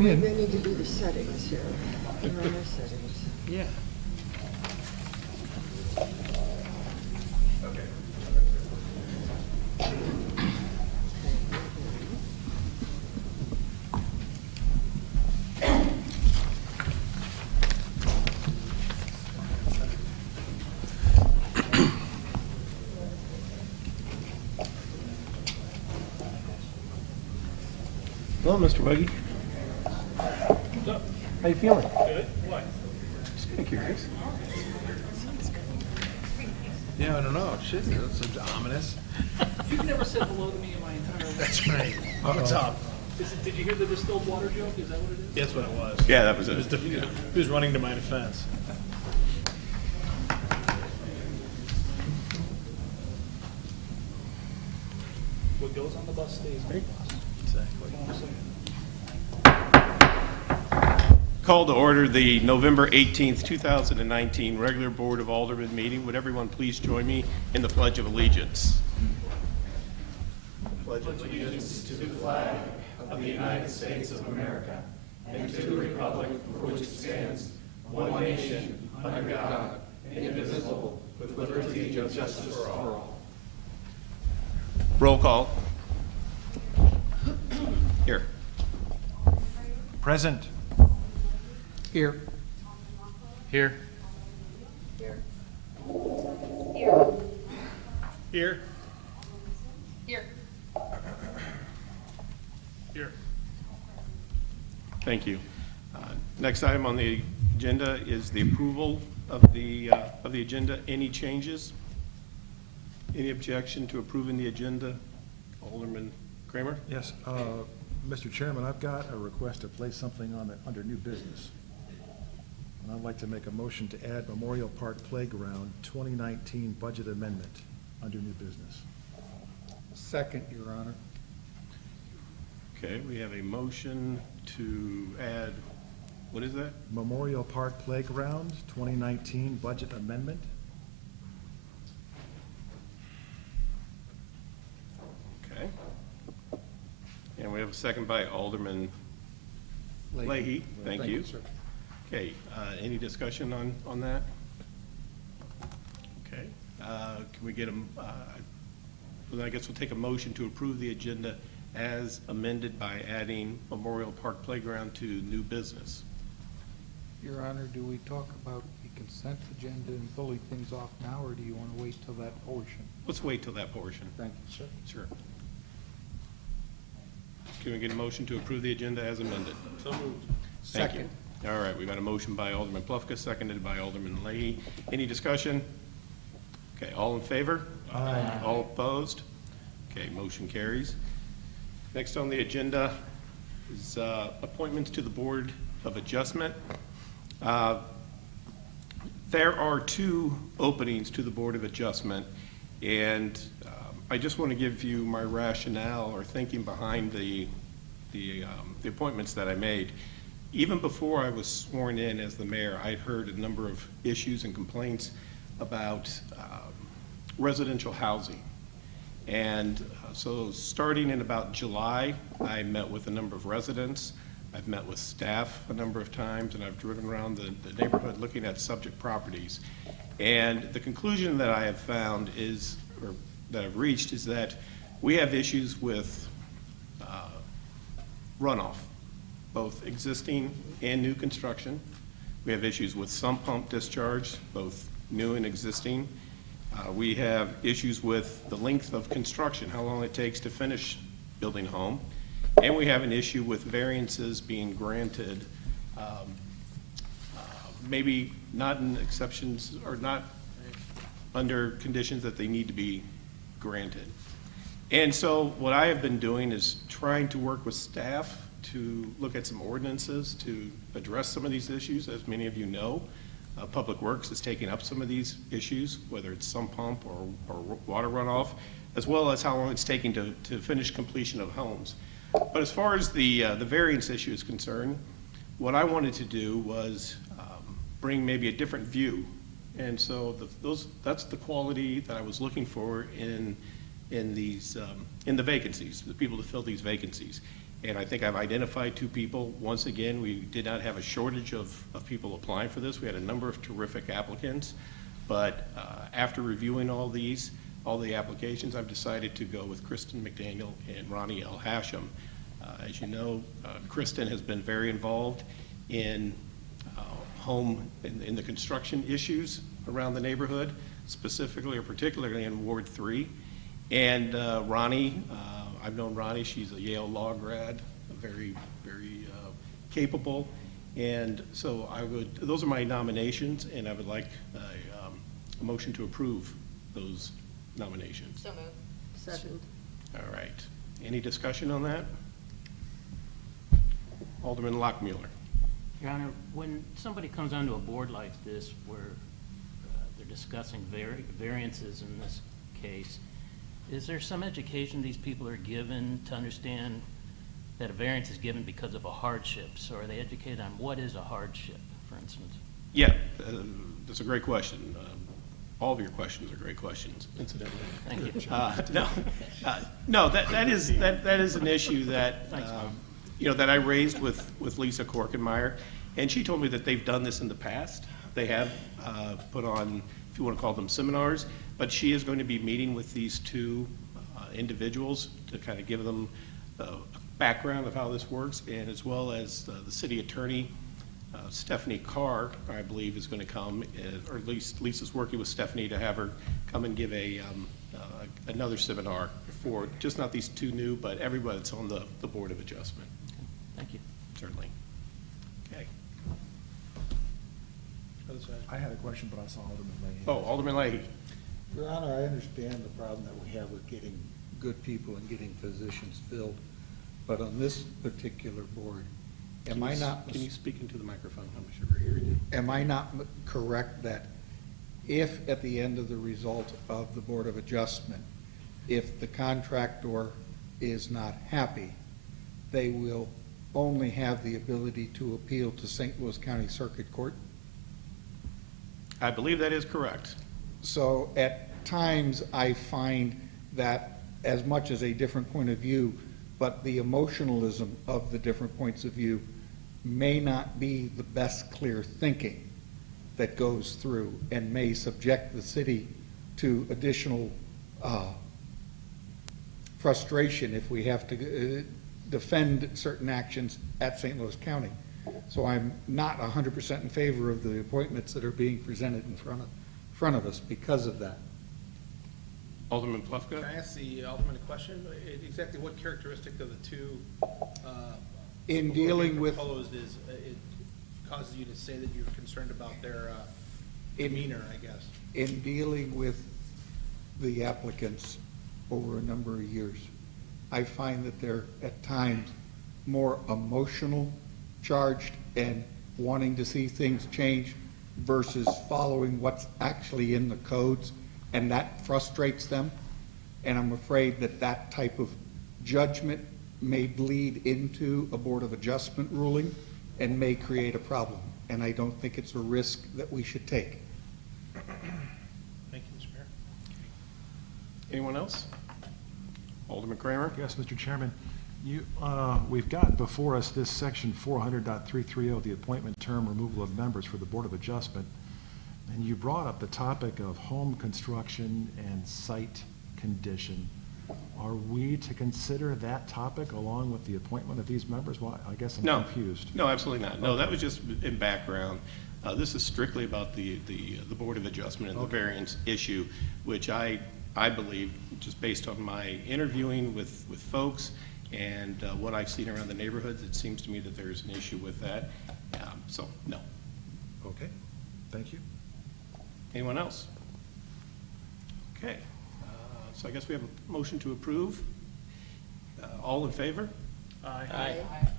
me in. They need to do the settings here. They're on their settings. Yeah. Hello, Mr. Weggie. What's up? How you feeling? Good. What? Just kind of curious. Yeah, I don't know. Shit, that's so ominous. You've never said hello to me in my entire life. That's right. What's up? Did you hear the distilled water joke? Is that what it is? That's what it was. Yeah, that was He was, it. he was running to my defense. What goes on the bus stays on the bus. Exactly. Call to order the November 18th, 2019 regular Board of Aldermen meeting. Would everyone please join me in the Pledge of Allegiance? Pledge of allegiance to the flag of the United States of America and to the republic for which it stands, one nation, under God, indivisible, with liberty and justice for all. Roll call. Here. Present. Here. Here. Here. Here. Here. Here. Thank you. Next item on the agenda is the approval of the agenda. Any changes? Any objection to approving the agenda? Alderman Kramer? Yes, Mr. Chairman, I've got a request to place something on under new business. And I'd like to make a motion to add Memorial Park Playground 2019 budget amendment under new business. Second, Your Honor. Okay, we have a motion to add, what is that? Memorial Park Playground 2019 budget amendment. Okay. And we have a second by Alderman Leahy. Thank you. Sir. Okay, any discussion on that? Okay, can we get well, I guess we'll take a motion to approve the agenda as amended by adding Memorial Park Playground to new business. Your Honor, do we talk about the consent agenda and pulling things off now, or do you want to wait till that portion? Let's wait till that portion. Thank you, sir. Sure. Can we get a motion to approve the agenda as amended? So moved. Thank you. Second. All right, we've got a motion by Alderman Plufka, seconded by Alderman Leahy. Any discussion? Okay, all in favor? Aye. All opposed? Okay, motion carries. Next on the agenda is appointments to the Board of Adjustment. There are two openings to the Board of Adjustment, and I just want to give you my rationale or thinking behind the appointments that I made. Even before I was sworn in as the mayor, I'd heard a number of issues and complaints about residential housing. And so starting in about July, I met with a number of residents. I've met with staff a number of times, and I've driven around the neighborhood looking at subject properties. And the conclusion that I have found is, or that I've reached, is that we have issues with runoff, both existing and new construction. We have issues with sump pump discharge, both new and existing. We have issues with the length of construction, how long it takes to finish building a home. And we have an issue with variances being granted, maybe not in exceptions or not under conditions that they need to be granted. And so what I have been doing is trying to work with staff to look at some ordinances to address some of these issues. As many of you know, Public Works is taking up some of these issues, whether it's sump pump or water runoff, as well as how long it's taking to finish completion of homes. But as far as the variance issue is concerned, what I wanted to do was bring maybe a different view. And so that's the quality that I was looking for in the vacancies, the people to fill these vacancies. And I think I've identified 2 people. Once again, we did not have a shortage of people applying for this. We had a number of terrific applicants. But after reviewing all the applications, I've decided to go with Kristen McDaniel and Ronnie L. Hashem. As you know, Kristen has been very involved in in the construction issues around the neighborhood, specifically or particularly in Ward 3. And Ronnie, I've known Ronnie, she's a Yale Law grad, very, very capable. And so those are my nominations, and I would like a motion to approve those nominations. So moved. Second. All right. Any discussion on that? Alderman Lockmuller. Your Honor, when somebody comes onto a board like this where they're discussing variances in this case, is there some education these people are given to understand that a variance is given because of a hardship? So are they educated on what is a hardship, for instance? Yeah, that's a great question. All of your questions are great questions, incidentally. Thank you. No, that is an issue that, that I raised with Lisa Korkenmeyer, and she told me that they've done this in the past. They have put on, if you want to call them seminars, but she is going to be meeting with these 2 individuals to kind of give them a background of how this works, and as well as the city attorney, Stephanie Carr, I believe, is going to come, or at least Lisa's working with Stephanie to have her come and give another seminar for just not these 2 new, but everybody that's on the Board of Adjustment. Thank you. Certainly. Okay. I had a question, but I saw Alderman Leahy. Oh, Alderman Leahy. Your Honor, I understand the problem that we have with getting good people and getting positions filled, but on this particular board, am I not? Can you speak into the microphone? I'm sure we're hearing you. Am I not correct that if at the end of the result of the Board of Adjustment, if the contractor is not happy, they will only have the ability to appeal to St. Louis County Circuit Court? I believe that is correct. So at times I find that as much as a different point of view, but the emotionalism of the different points of view may not be the best clear thinking that goes through and may subject the city to additional frustration if we have to defend certain actions at St. Louis County. So I'm not 100% in favor of the appointments that are being presented in front of us because of that. Alderman Plufka? Can I ask the Alderman a question? Exactly what characteristic of the 2 In dealing with proposed is it causes you to say that you're concerned about their demeanor, I guess? in dealing with the applicants over a number of years, I find that they're at times more emotional charged and wanting to see things change versus following what's actually in the codes, and that frustrates them. And I'm afraid that that type of judgment may bleed into a Board of Adjustment ruling and may create a problem. And I don't think it's a risk that we should take. Thank you, Mr. Mayor. Anyone else? Alderman Kramer? Yes, Mr. Chairman, we've got before us this section 400.330, the appointment term removal of members for the Board of Adjustment. And you brought up the topic of home construction and site condition. Are we to consider that topic along with the appointment of these members? Well, I guess I'm confused. No, absolutely not. No, that was just in background. This is strictly about the Board of Adjustment and the variance issue, which I believe, just based on my interviewing with folks and what I've seen around the neighborhoods, it seems to me that there's an issue with that. So, no. Okay, thank you. Anyone else? Okay. So I guess we have a motion to approve. All in favor? Aye.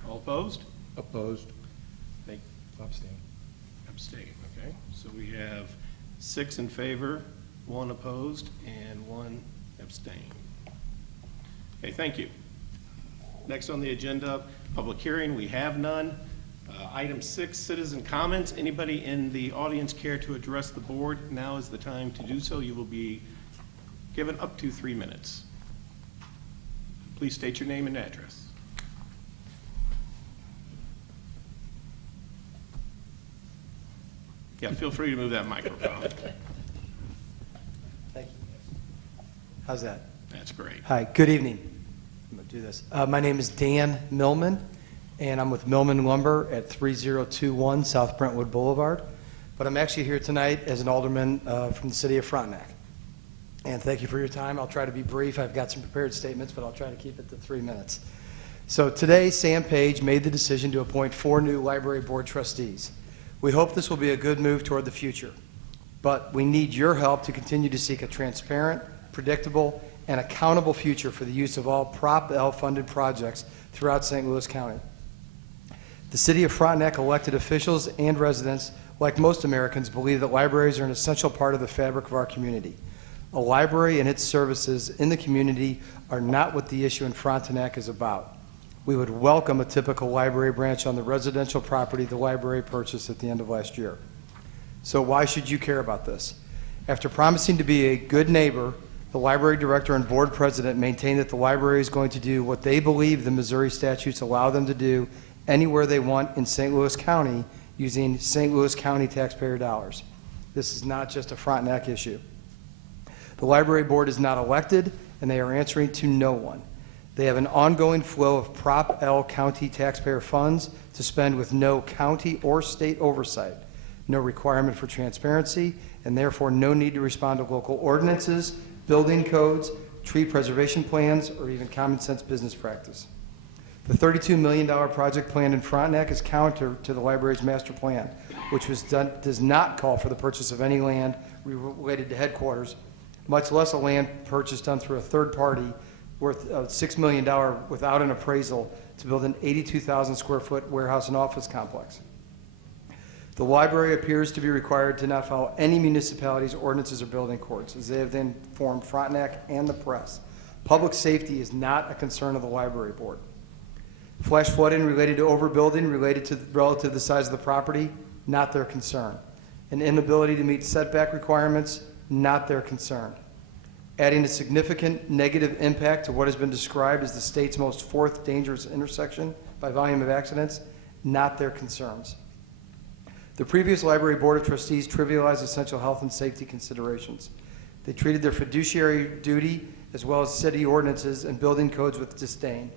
All opposed? Opposed? Abstain. Abstain, okay. So we have 6 in favor, 1 opposed, and 1 abstain. Okay, thank you. Next on the agenda, public hearing, we have none. Item 6, citizen comments. Anybody in the audience care to address the board? Now is the time to do so. You will be given up to 3 minutes. Please state your name and address. Yeah, feel free to move that microphone. Thank you. How's that? That's great. Hi, good evening. I'm going to do this. My name is Dan Millman, and I'm with Millman Lumber at 3021 South Brentwood Boulevard. But I'm actually here tonight as an alderman from the city of Frontenac. And thank you for your time. I'll try to be brief. I've got some prepared statements, but I'll try to keep it to 3 minutes. So today, Sam Page made the decision to appoint 4 new library board trustees. We hope this will be a good move toward the future, but we need your help to continue to seek a transparent, predictable, and accountable future for the use of all Prop L funded projects throughout St. Louis County. The city of Frontenac elected officials and residents, like most Americans, believe that libraries are an essential part of the fabric of our community. A library and its services in the community are not what the issue in Frontenac is about. We would welcome a typical library branch on the residential property the library purchased at the end of last year. So why should you care about this? After promising to be a good neighbor, the library director and board president maintain that the library is going to do what they believe the Missouri statutes allow them to do anywhere they want in St. Louis County using St. Louis County taxpayer dollars. This is not just a Frontenac issue. The library board is not elected, and they are answering to no one. They have an ongoing flow of Prop L county taxpayer funds to spend with no county or state oversight, no requirement for transparency, and therefore no need to respond to local ordinances, building codes, tree preservation plans, or even common sense business practice. The $32 million project plan in Frontenac is counter to the library's master plan, which does not call for the purchase of any land related to headquarters, much less a land purchase done through a third party worth $6 million without an appraisal to build an 82,000 square foot warehouse and office complex. The library appears to be required to not follow any municipalities' ordinances or building codes, as they have then informed Frontenac and the press. Public safety is not a concern of the library board. Flash flooding related to overbuilding relative to the size of the property, not their concern. An inability to meet setback requirements, not their concern. Adding a significant negative impact to what has been described as the state's most fourth dangerous intersection by volume of accidents, not their concerns. The previous library board of trustees trivialized essential health and safety considerations. They treated their fiduciary duty as well as city ordinances and building codes with disdain.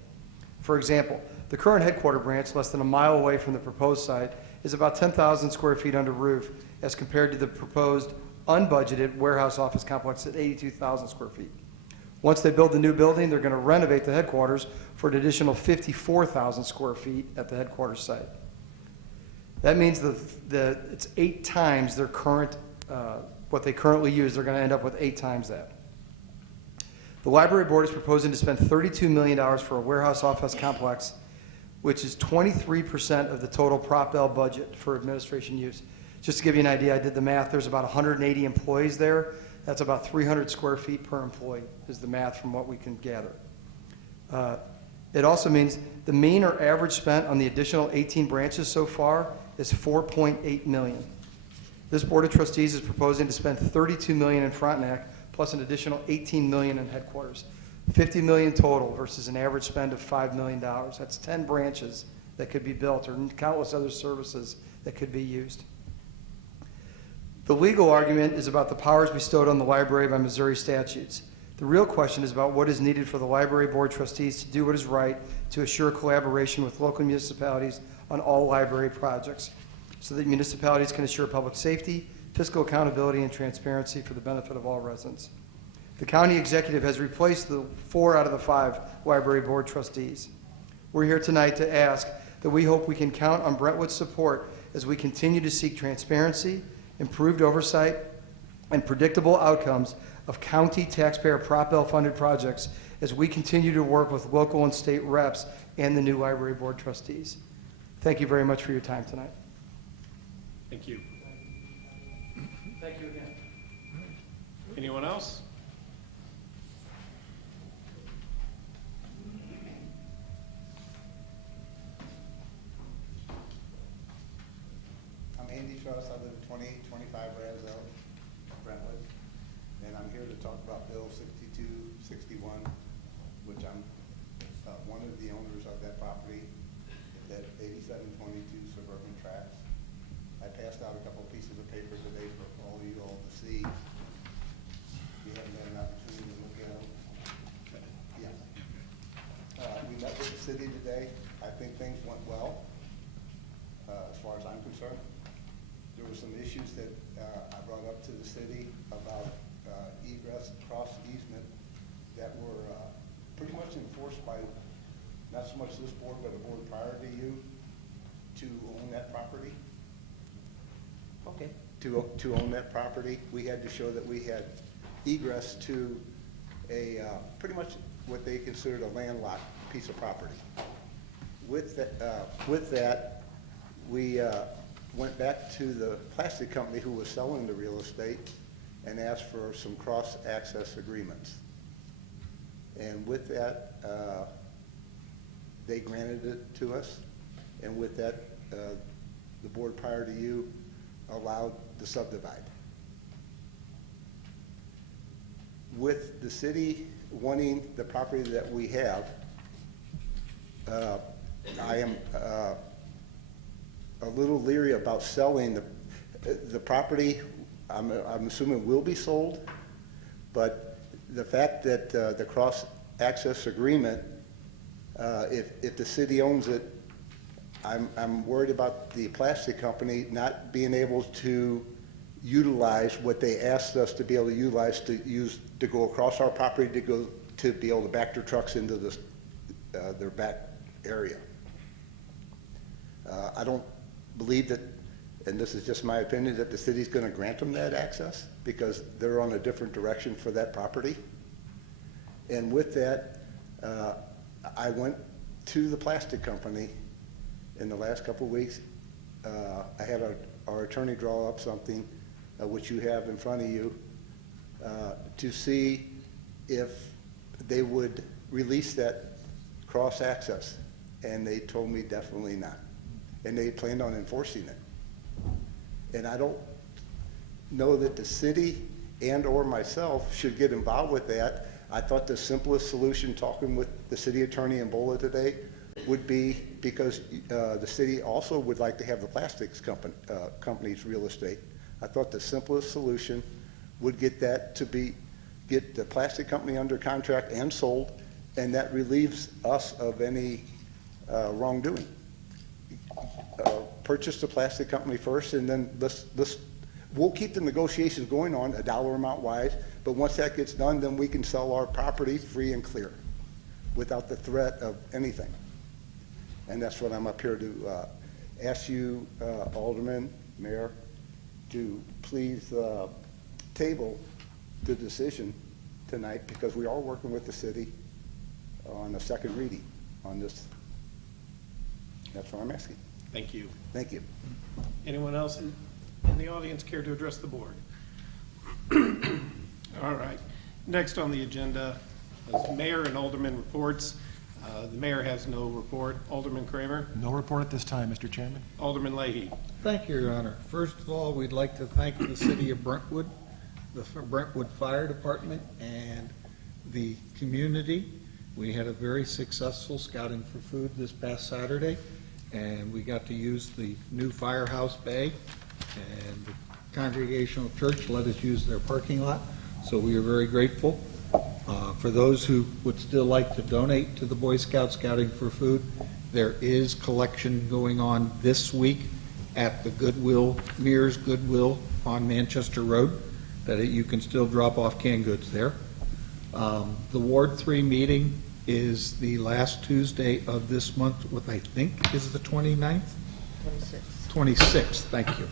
For example, the current headquarter branch, less than a mile away from the proposed site, is about 10,000 square feet under roof as compared to the proposed unbudgeted warehouse office complex at 82,000 square feet. Once they build the new building, they're going to renovate the headquarters for an additional 54,000 square feet at the headquarters site. That means that it's 8 times their current, what they currently use. They're going to end up with 8 times that. The library board is proposing to spend $32 million for a warehouse office complex, which is 23% of the total Prop L budget for administration use. Just to give you an idea, I did the math. There's about 180 employees there. That's about 300 square feet per employee is the math from what we can gather. It also means the mean or average spent on the additional 18 branches so far is $4.8 million. This board of trustees is proposing to spend $32 million in Frontenac plus an additional $18 million in headquarters. $50 million total versus an average spend of $5 million. That's 10 branches that could be built or countless other services that could be used. The legal argument is about the powers bestowed on the library by Missouri statutes. The real question is about what is needed for the library board trustees to do what is right to assure collaboration with local municipalities on all library projects so that municipalities can assure public safety, fiscal accountability, and transparency for the benefit of all residents. The county executive has replaced the 4 out of the 5 library board trustees. We're here tonight to ask that we hope we can count on Brentwood's support as we continue to seek transparency, improved oversight, and predictable outcomes of county taxpayer Prop L funded projects as we continue to work with local and state reps and the new library board trustees. Thank you very much for your time tonight. Thank you. Thank you again. Anyone else? I'm Andy Truss. I live at 2825 Brazil, Brentwood, and I'm here to talk about Bill 6261, which I'm one of the owners of that property, that 8722 Suburban Tracks. I passed out a couple of pieces of paper today for all you all to see. We haven't had an opportunity to look at them. Yeah. We met with the city today. I think things went well, as far as I'm concerned. There were some issues that I brought up to the city about egress cross easement that were pretty much enforced by not so much this board, but a board prior to you to own that property. Okay. To own that property, we had to show that we had egress to a, pretty much what they considered a landlocked piece of property. With that, we went back to the plastic company who was selling the real estate and asked for some cross-access agreements. And with that, they granted it to us. And with that, the board prior to you allowed the subdivide. With the city wanting the property that we have, I am a little leery about selling the property. I'm assuming will be sold, but the fact that the cross-access agreement, if the city owns it, I'm worried about the plastic company not being able to utilize what they asked us to be able to utilize to go across our property to be able to back their trucks into their back area. I don't believe that, and this is just my opinion, that the city's going to grant them that access because they're on a different direction for that property. And with that, I went to the plastic company in the last couple of weeks. I had our attorney draw up something, which you have in front of you, to see if they would release that cross-access. And they told me definitely not. And they planned on enforcing it. And I don't know that the city and or myself should get involved with that. I thought the simplest solution, talking with the city attorney in Bola today, would be, because the city also would like to have the plastics company's real estate. I thought the simplest solution would get get the plastic company under contract and sold, and that relieves us of any wrongdoing. Purchase the plastic company first, and then we'll keep the negotiations going on a dollar amount wise, but once that gets done, then we can sell our property free and clear without the threat of anything. And that's what I'm up here to ask you, Alderman, Mayor, to please table the decision tonight, because we are working with the city on a second reading on this. That's what I'm asking. Thank you. Thank you. Anyone else in the audience care to address the board? All right. Next on the agenda is Mayor and Alderman reports. The Mayor has no report. Alderman Kramer? No report at this time, Mr. Chairman. Alderman Leahy? Thank you, Your Honor. First of all, we'd like to thank the city of Brentwood, the Brentwood Fire Department, and the community. We had a very successful Scouting for Food this past Saturday, and we got to use the new firehouse bay, and the Congregational Church let us use their parking lot, so we are very grateful. For those who would still like to donate to the Boy Scouts Scouting for Food, there is collection going on this week at the Goodwill, Mears Goodwill on Manchester Road, that you can still drop off canned goods there. The Ward 3 meeting is the last Tuesday of this month, what I think is the 29th? 26th, thank you,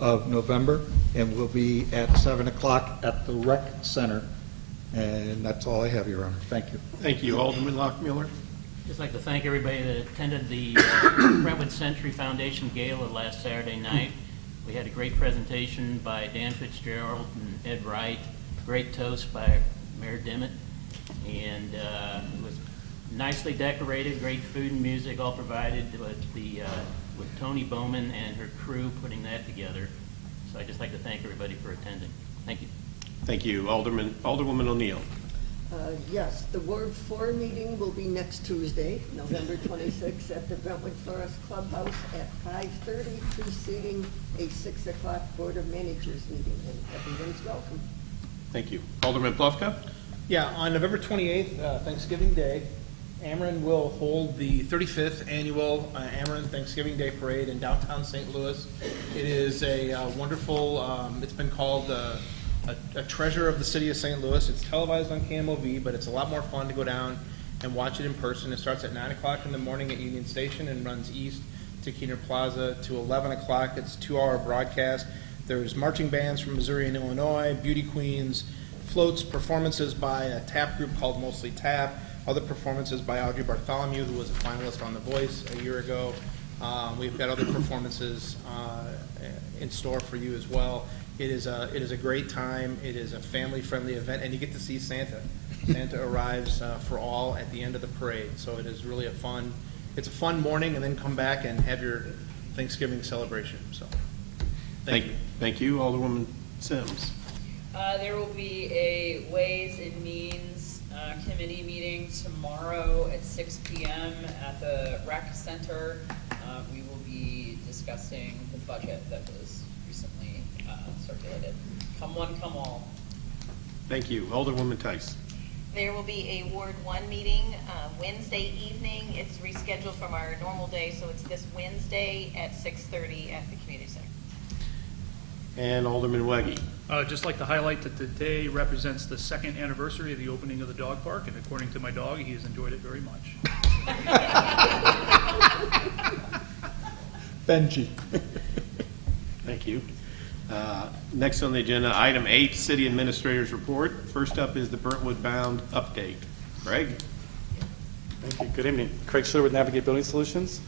of November, and we'll be at 7 o'clock at the Rec Center. And that's all I have, Your Honor. Thank you. Thank you. Alderman Lockmuller? Just like to thank everybody that attended the Brentwood Century Foundation Gala last Saturday night. We had a great presentation by Dan Fitzgerald and Ed Wright, great toast by Mayor Dimmitt, and it was nicely decorated, great food and music all provided with Tony Bowman and her crew putting that together. So I'd just like to thank everybody for attending. Thank you. Thank you. Alderwoman O'Neill? Yes, the Ward 4 meeting will be next Tuesday, November 26th, at the Brentwood Forest Clubhouse at 5:30, preceding a 6 o'clock Board of Managers meeting, and everyone's welcome. Thank you. Alderman Plufka? Yeah, on November 28th, Thanksgiving Day, Ameren will hold the 35th annual Ameren Thanksgiving Day Parade in downtown St. Louis. It is a wonderful, it's been called a treasure of the city of St. Louis. It's televised on KMOV, but it's a lot more fun to go down and watch it in person. It starts at 9 o'clock in the morning at Union Station and runs east to Keener Plaza to 11 o'clock. It's a 2-hour broadcast. There's marching bands from Missouri and Illinois, beauty queens, floats, performances by a tap group called Mostly Tap, other performances by Audrey Bartholomew, who was a finalist on The Voice a year ago. We've got other performances in store for you as well. It is a great time. It is a family-friendly event, and you get to see Santa. Santa arrives for all at the end of the parade, so it is really it's a fun morning, and then come back and have your Thanksgiving celebration. So, thank you. Thank you, Alderwoman Sims. There will be a Ways and Means committee meeting tomorrow at 6 p.m. at the Rec Center. We will be discussing the budget that was recently circulated. Come one, come all. Thank you. Alderwoman Tice. There will be a Ward 1 meeting Wednesday evening. It's rescheduled from our normal day, so it's this Wednesday at 6:30 at the community center. And Alderman Weggie. Just like to highlight that today represents the 2nd anniversary of the opening of the dog park, and according to my dog, he has enjoyed it very much. Benji. Thank you. Next on the agenda, item 8, City Administrator's Report. First up is the Brentwood Bound update. Greg? Thank you. Good evening. Craig Schiller with Navigate Building Solutions.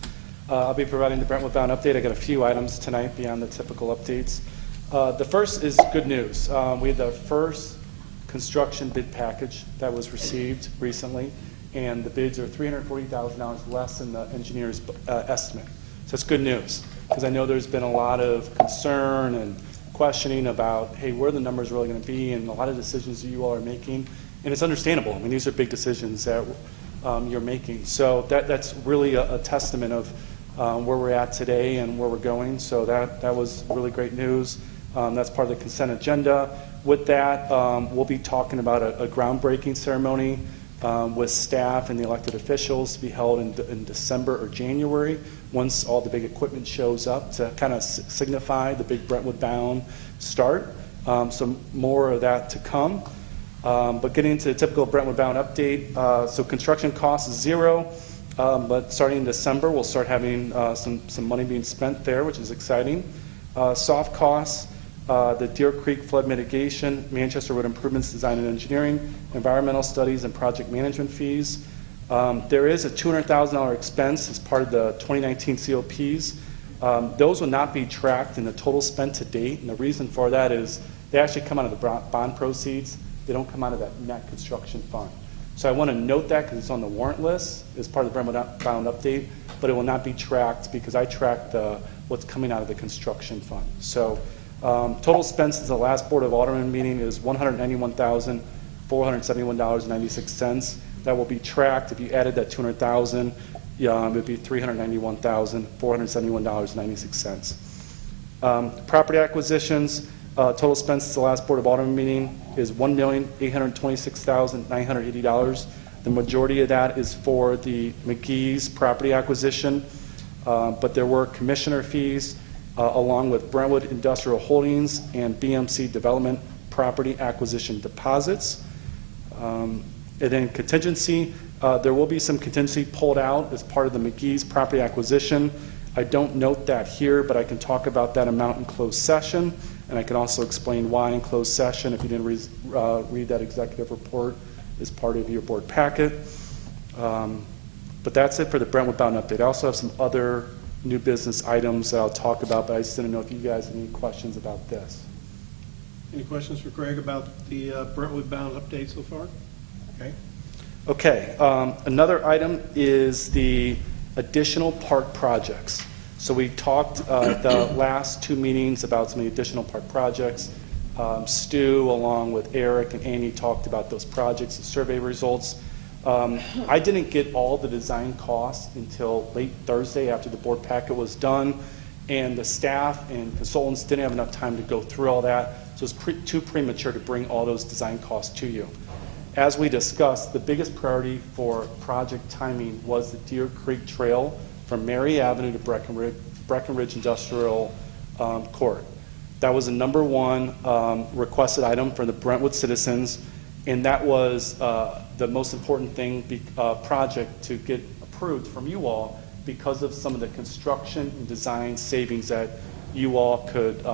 I'll be providing the Brentwood Bound update. I got a few items tonight beyond the typical updates. The first is good news. We had the first construction bid package that was received recently, and the bids are $340,000 less than the engineer's estimate. So it's good news, because I know there's been a lot of concern and questioning about, hey, where the numbers really going to be, and a lot of decisions that you all are making. And it's understandable. I mean, these are big decisions that you're making. So that's really a testament of where we're at today and where we're going. So that was really great news. That's part of the consent agenda. With that, we'll be talking about a groundbreaking ceremony with staff and the elected officials to be held in December or January, once all the big equipment shows up, to kind of signify the big Brentwood Bound start. So more of that to come. But getting into the typical Brentwood Bound update, so construction cost is 0, but starting in December, we'll start having some money being spent there, which is exciting. Soft costs, the Deer Creek flood mitigation, Manchester Road improvements, design and engineering, environmental studies, and project management fees. There is a $200,000 expense as part of the 2019 COPs. Those will not be tracked in the total spent to date, and the reason for that is they actually come out of the bond proceeds. They don't come out of that net construction fund. So I want to note that because it's on the warrant list as part of the Brentwood Bound update, but it will not be tracked because I track what's coming out of the construction fund. So total spend since the last Board of Aldermen meeting is $191,471.96. That will be tracked. If you added that $200,000, it would be $391,471.96. Property acquisitions, total spend since the last Board of Aldermen meeting is $1,826,980. The majority of that is for the McGee's property acquisition, but there were commissioner fees along with Brentwood Industrial Holdings and BMC Development property acquisition deposits. And then contingency, there will be some contingency pulled out as part of the McGee's property acquisition. I don't note that here, but I can talk about that amount in closed session, and I can also explain why in closed session if you didn't read that executive report as part of your board packet. But that's it for the Brentwood Bound update. I also have some other new business items that I'll talk about, but I just didn't know if you guys had any questions about this. Any questions for Craig about the Brentwood Bound update so far? Okay. Okay, another item is the additional park projects. So we talked the last 2 meetings about some of the additional park projects. Stu, along with Eric and Annie, talked about those projects and survey results. I didn't get all the design costs until late Thursday after the board packet was done, and the staff and consultants didn't have enough time to go through all that, so it's too premature to bring all those design costs to you. As we discussed, the biggest priority for project timing was the Deer Creek Trail from Mary Avenue to Breckenridge Industrial Court. That was the number one requested item for the Brentwood citizens, and that was the most important thing, project to get approved from you all because of some of the construction and design savings that you all could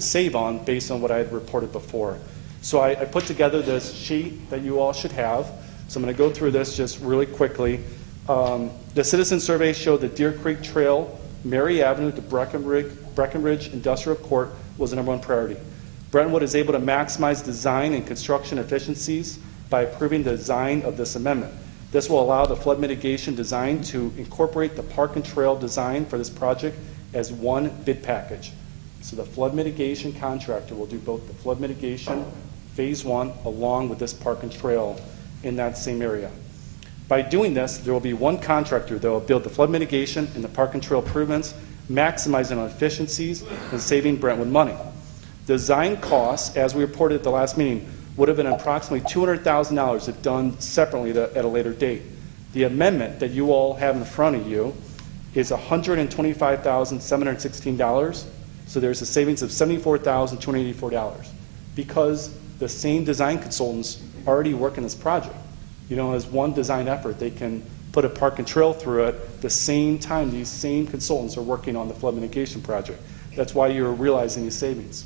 save on based on what I had reported before. So I put together this sheet that you all should have. So I'm going to go through this just really quickly. The citizen survey showed that Deer Creek Trail, Mary Avenue to Breckenridge Industrial Court was the number one priority. Brentwood is able to maximize design and construction efficiencies by approving the design of this amendment. This will allow the flood mitigation design to incorporate the park and trail design for this project as one bid package. So the flood mitigation contractor will do both the flood mitigation phase one along with this park and trail in that same area. By doing this, there will be one contractor that will build the flood mitigation and the park and trail improvements, maximizing on efficiencies and saving Brentwood money. Design costs, as we reported at the last meeting, would have been approximately $200,000 if done separately at a later date. The amendment that you all have in front of you is $125,716, so there's a savings of $74,284 because the same design consultants already work in this project. You know, as one design effort, they can put a park and trail through it at the same time these same consultants are working on the flood mitigation project. That's why you're realizing these savings.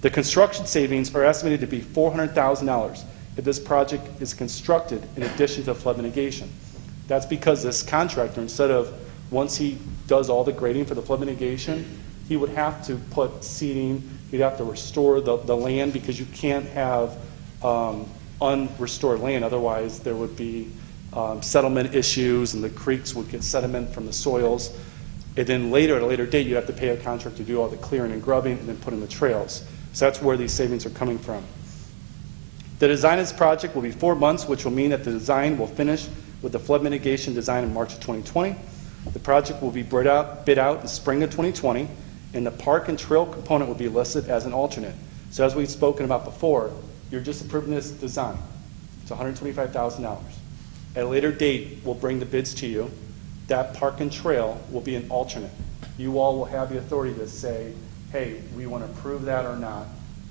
The construction savings are estimated to be $400,000 if this project is constructed in addition to flood mitigation. That's because this contractor, instead of once he does all the grading for the flood mitigation, he would have to put seeding, he'd have to restore the land because you can't have unrestored land, otherwise there would be settlement issues and the creeks would get sediment from the soils. And then later, at a later date, you have to pay a contractor to do all the clearing and grubbing and then put in the trails. So that's where these savings are coming from. The design of this project will be 4 months, which will mean that the design will finish with the flood mitigation design in March of 2020. The project will be bid out in spring of 2020, and the park and trail component will be listed as an alternate. So as we've spoken about before, you're just approving this design. It's $125,000. At a later date, we'll bring the bids to you. That park and trail will be an alternate. You all will have the authority to say, hey, we want to approve that or not,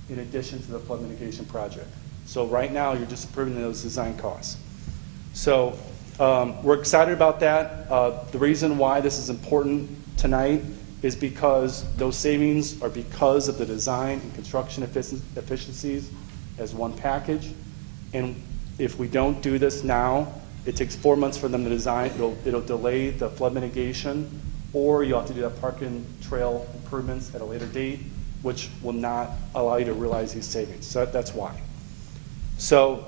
in addition to the flood mitigation project. So right now, you're just approving those design costs. So we're excited about that. The reason why this is important tonight is because those savings are because of the design and construction efficiencies as one package. And if we don't do this now, it takes 4 months for them to design. It'll delay the flood mitigation, or you'll have to do that park and trail improvements at a later date, which will not allow you to realize these savings. So that's why. So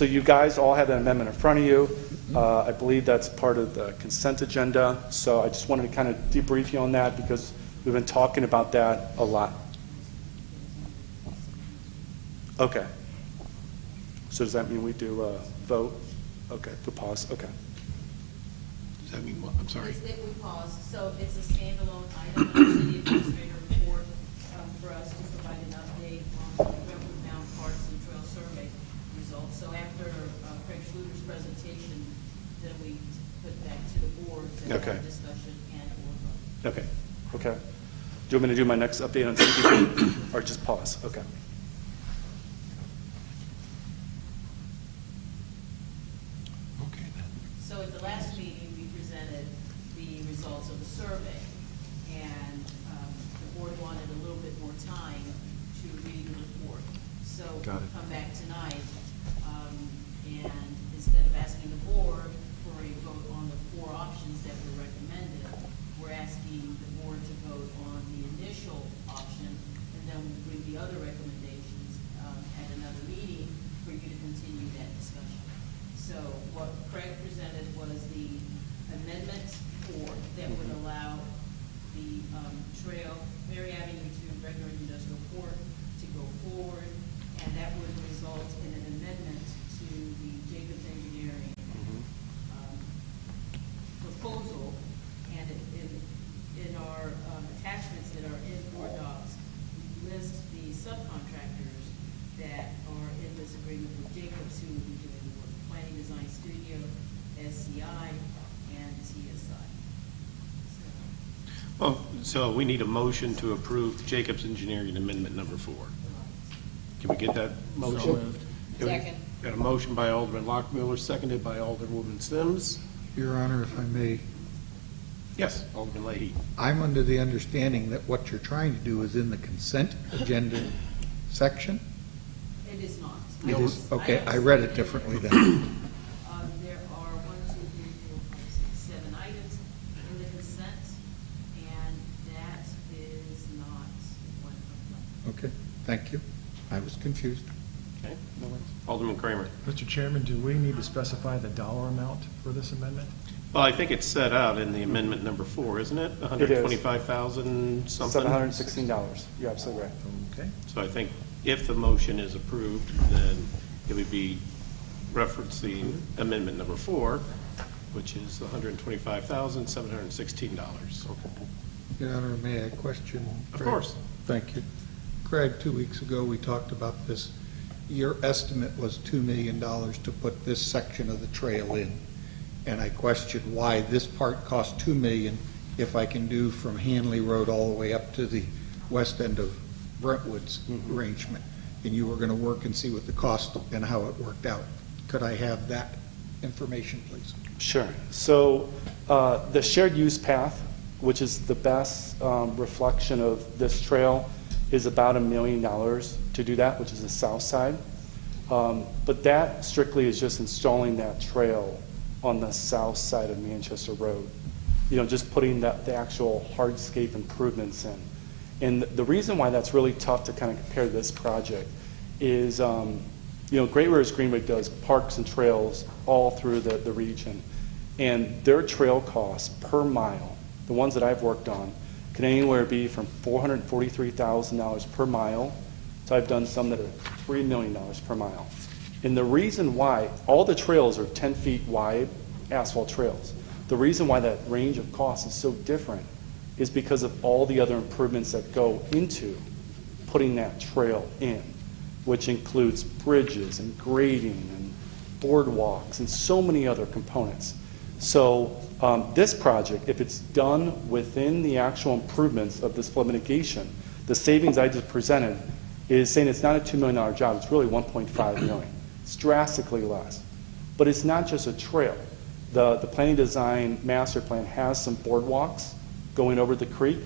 you guys all have an amendment in front of you. I believe that's part of the consent agenda. So I just wanted to kind of debrief you on that because we've been talking about that a lot. Okay. So does that mean we do a vote? Okay, we pause. Okay. Does that mean what? I'm sorry. It's that we pause, so it's a standalone item on the city administrator report for us to provide an update on the Brentwood Mountain Parks and Trail Survey results. So after Craig Schluter's presentation, then we put that to the board to have a discussion and or vote. Okay. Okay. Do you want me to do my next update on CPP or just pause? Okay. So at the last meeting, we presented the results of the survey, and the board wanted a little bit more time to read the report. So we'll come back tonight, and instead of asking the board for a vote on the 4 options that were recommended, we're asking the board to vote on the initial option, and then we'll bring the other recommendations at another meeting for you to continue that discussion. So what Craig presented was the amendment 4 that would allow the trail, Mary Avenue to Breckenridge Industrial Court Oh, so we need a motion to approve Jacobs Engineering Amendment number 4. Can we get that motion? moved. Second. Got a motion by Alderman Lockmiller, seconded by Alderwoman Sims. Your Honor, if I may, Yes, Alderman Leahy. I'm under the understanding that what you're trying to do is in the consent agenda section? It is not. It is, okay, I read it differently then. There are 7 items in the consent, and that is not one of them. Okay, thank you. I was confused. Okay, no worries. Alderman Kramer. Mr. Chairman, do we need to specify the dollar amount for this amendment? Well, I think it's set out in the amendment number 4, isn't it? It is. 125,000 something? $716. You're absolutely right. Okay. So I think if the motion is approved, then it would be referencing amendment number 4, which is $125,716. Your Honor, may I question? Of Craig? course. Thank you. Craig, 2 weeks ago, we talked about this. Your estimate was $2 million to put this section of the trail in. And I questioned why this part cost $2 million if I can do from Hanley Road all the way up to the west end of Brentwood's arrangement. And you were going to work and see what the cost and how it worked out. Could I have that information, please? Sure. So the shared use path, which is the best reflection of this trail, is about $1 million to do that, which is the south side. But that strictly is just installing that trail on the south side of Manchester Road. You know, just putting the actual hardscape improvements in. And the reason why that's really tough to kind of compare to this project is, you know, Great Rivers Greenway does parks and trails all through the region. And their trail costs per mile, the ones that I've worked on, can anywhere be from $443,000 per mile to I've done some that are $3 million per mile. And the reason why, all the trails are 10 feet wide, asphalt trails. The reason why that range of cost is so different is because of all the other improvements that go into putting that trail in, which includes bridges and grading and boardwalks and so many other components. So this project, if it's done within the actual improvements of this flood mitigation, the savings I just presented is saying it's not a $2 million job, it's really $1.5 million. It's drastically less. But it's not just a trail. The planning design master plan has some boardwalks going over the creek.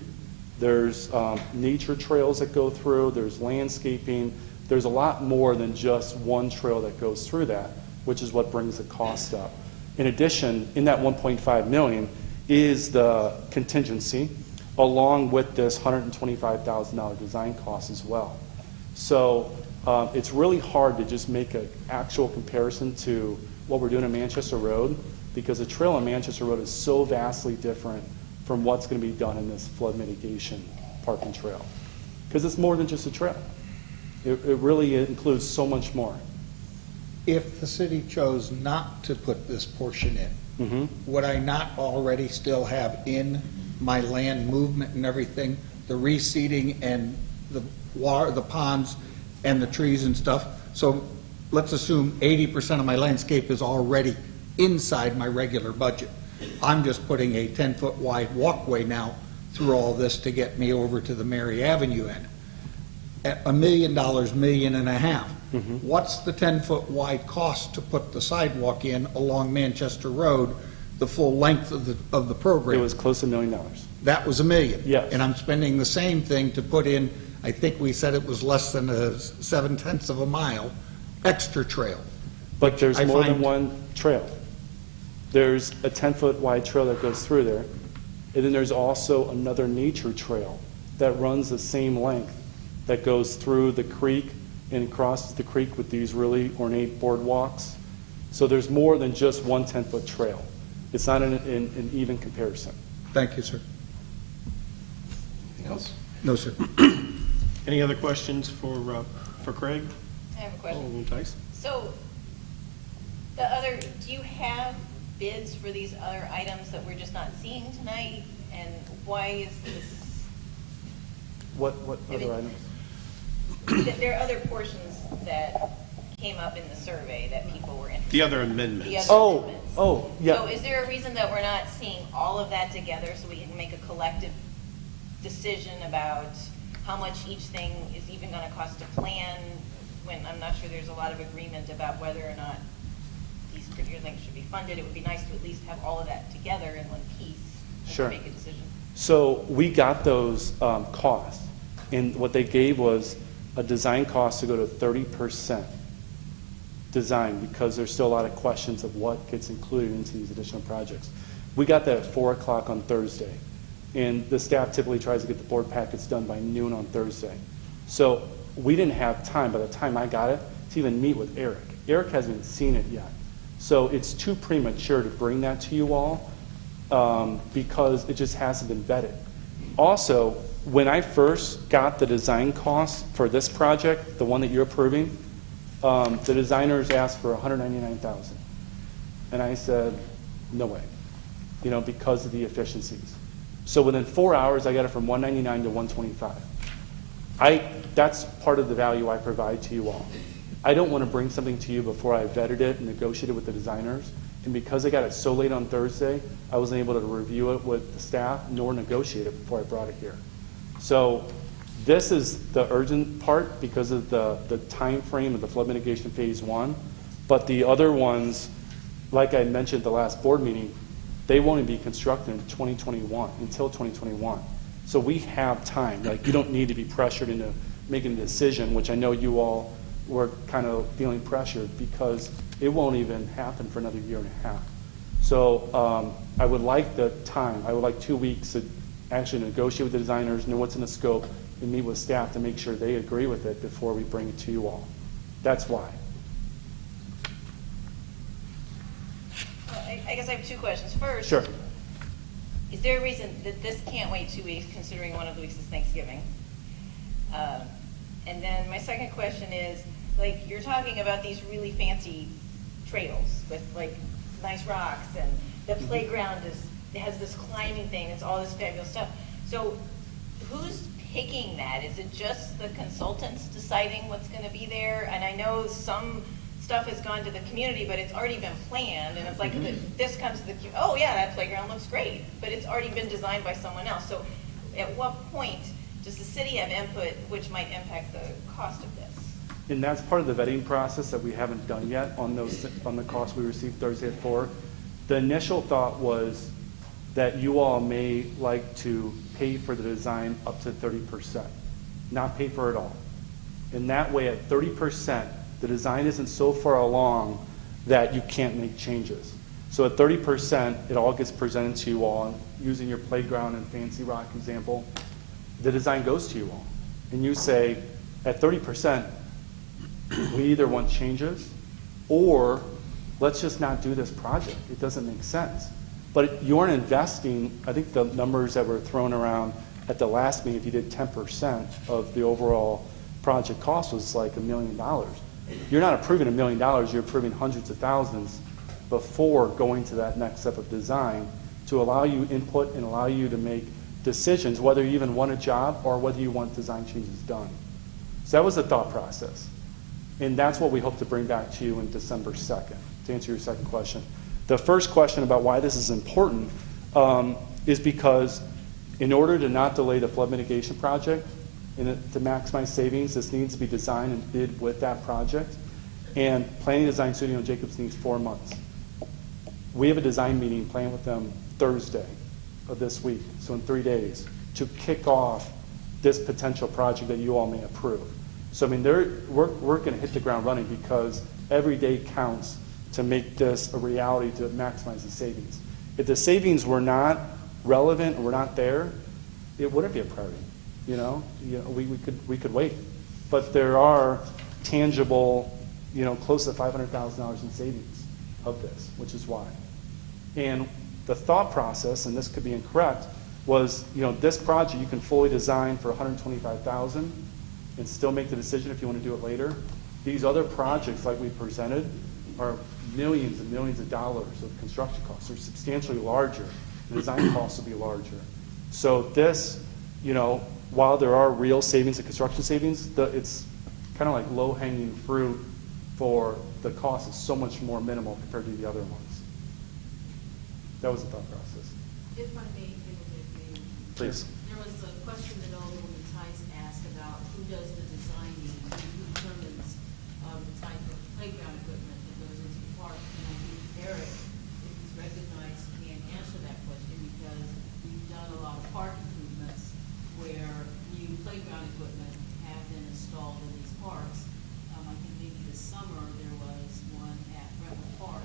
There's nature trails that go through, there's landscaping. There's a lot more than just one trail that goes through that, which is what brings the cost up. In addition, in that $1.5 million is the contingency, along with this $125,000 design cost as well. So it's really hard to just make an actual comparison to what we're doing in Manchester Road, because the trail on Manchester Road is so vastly different from what's going to be done in this flood mitigation park and trail. Because it's more than just a trail. It really includes so much more. If the city chose not to put this portion in, would I not already still have in my land movement and everything, the reseeding and the water, the ponds and the trees and stuff? So let's assume 80% of my landscape is already inside my regular budget. I'm just putting a 10-foot wide walkway now through all this to get me over to the Mary Avenue end. At $1 million, $1.5 million. What's the 10-foot wide cost to put the sidewalk in along Manchester Road, the full length of the program? It was close to $1 million. That was $1 million. Yes. And I'm spending the same thing to put in, I think we said it was less than 7/10 of a mile extra trail. But there's I more than find- one trail. There's a 10-foot wide trail that goes through there, and then there's also another nature trail that runs the same length that goes through the creek and crosses the creek with these really ornate boardwalks. So there's more than just one 10-foot trail. It's not an even comparison. Thank you, sir. Anything else? No, sir. Any other questions for Craig? I have a question. Alderman Tice? So, do you have bids for these other items that we're just not seeing tonight? And why is this? What I other mean, items? There are other portions that came up in the survey that people were interested in. The other amendments. The other amendments. Oh, yeah. So is there a reason that we're not seeing all of that together so we can make a collective decision about how much each thing is even gonna cost to plan, when I'm not sure there's a lot of agreement about whether or not these particular things should be funded. It would be nice to at least have all of that together in one piece and Sure. make a decision. So we got those costs, and what they gave was a design cost to go to 30% design, because there's still a lot of questions of what gets included into these additional projects. We got that at 4 o'clock on Thursday, and the staff typically tries to get the board packets done by noon on Thursday. So we didn't have time, by the time I got it, to even meet with Eric. Eric hasn't even seen it yet. So it's too premature to bring that to you all, because it just hasn't been vetted. Also, when I first got the design costs for this project, the one that you're approving, the designers asked for $199,000. And I said, no way, because of the efficiencies. So within 4 hours, I got it from $199 to $125. That's part of the value I provide to you all. I don't want to bring something to you before I vetted it and negotiated with the designers. And because I got it so late on Thursday, I wasn't able to review it with the staff nor negotiate it before I brought it here. So this is the urgent part because of the time frame of the flood mitigation phase 1. But the other ones, like I mentioned at the last board meeting, they won't even be constructed in 2021, until 2021. So we have time. Like, you don't need to be pressured into making a decision, which I know you all were kind of feeling pressured, because it won't even happen for another year and a half. So I would like the time. I would like 2 weeks to actually negotiate with the designers, know what's in the scope, and meet with staff to make sure they agree with it before we bring it to you all. That's why. Well, I guess I have 2 questions. First, Sure. is there a reason that this can't wait 2 weeks, considering one of the weeks is Thanksgiving? And then my second question is, like, you're talking about these really fancy trails with, like, nice rocks, and the playground has this climbing thing, it's all this fabulous stuff. So who's picking that? Is it just the consultants deciding what's going to be there? And I know some stuff has gone to the community, but it's already been planned, and it's like, this comes to the, oh yeah, that playground looks great, but it's already been designed by someone else. So at what point does the city have input which might impact the cost of this? And that's part of the vetting process that we haven't done yet on the costs we received Thursday at 4. The initial thought was that you all may like to pay for the design up to 30%, not pay for it all. And that way, at 30%, the design isn't so far along that you can't make changes. So at 30%, it all gets presented to you all. Using your playground and Fancy Rock example, the design goes to you all. And you say, at 30%, we either want changes, or let's just not do this project. It doesn't make sense. But you aren't investing, I think the numbers that were thrown around at the last meeting, if you did 10% of the overall project cost was like $1 million. You're not approving $1 million, you're approving hundreds of thousands before going to that next step of design to allow you input and allow you to make decisions, whether you even want a job or whether you want design changes done. So that was the thought process. And that's what we hope to bring back to you in December 2nd, to answer your second question. The first question about why this is important is because in order to not delay the flood mitigation project and to maximize savings, this needs to be designed and bid with that project. And Planning Design Studio Jacobs needs 4 months. We have a design meeting planned with them Thursday of this week, so in 3 days, to kick off this potential project that you all may approve. So I mean, we're going to hit the ground running because every day counts to make this a reality to maximize the savings. If the savings were not relevant or were not there, it wouldn't be a priority. We could wait. But there are tangible, close to $500,000 in savings of this, which is why. And the thought process, and this could be incorrect, was this project you can fully design for $125,000 and still make the decision if you want to do it later. These other projects, like we presented, are millions and millions of dollars of construction costs. They're substantially larger. The design costs will be larger. So this, while there are real savings and construction savings, it's kind of like low-hanging fruit for the cost is so much more minimal compared to the other ones. That was the thought process. If I may, Please. there was a question that Alderman Tice asked about who does the designing and who determines the type of playground equipment that goes into the park. And I think Eric, if he's recognized, can answer that question because we've done a lot of park improvements where new playground equipment have been installed in these parks. I think maybe this summer there was one at Brentwood Park.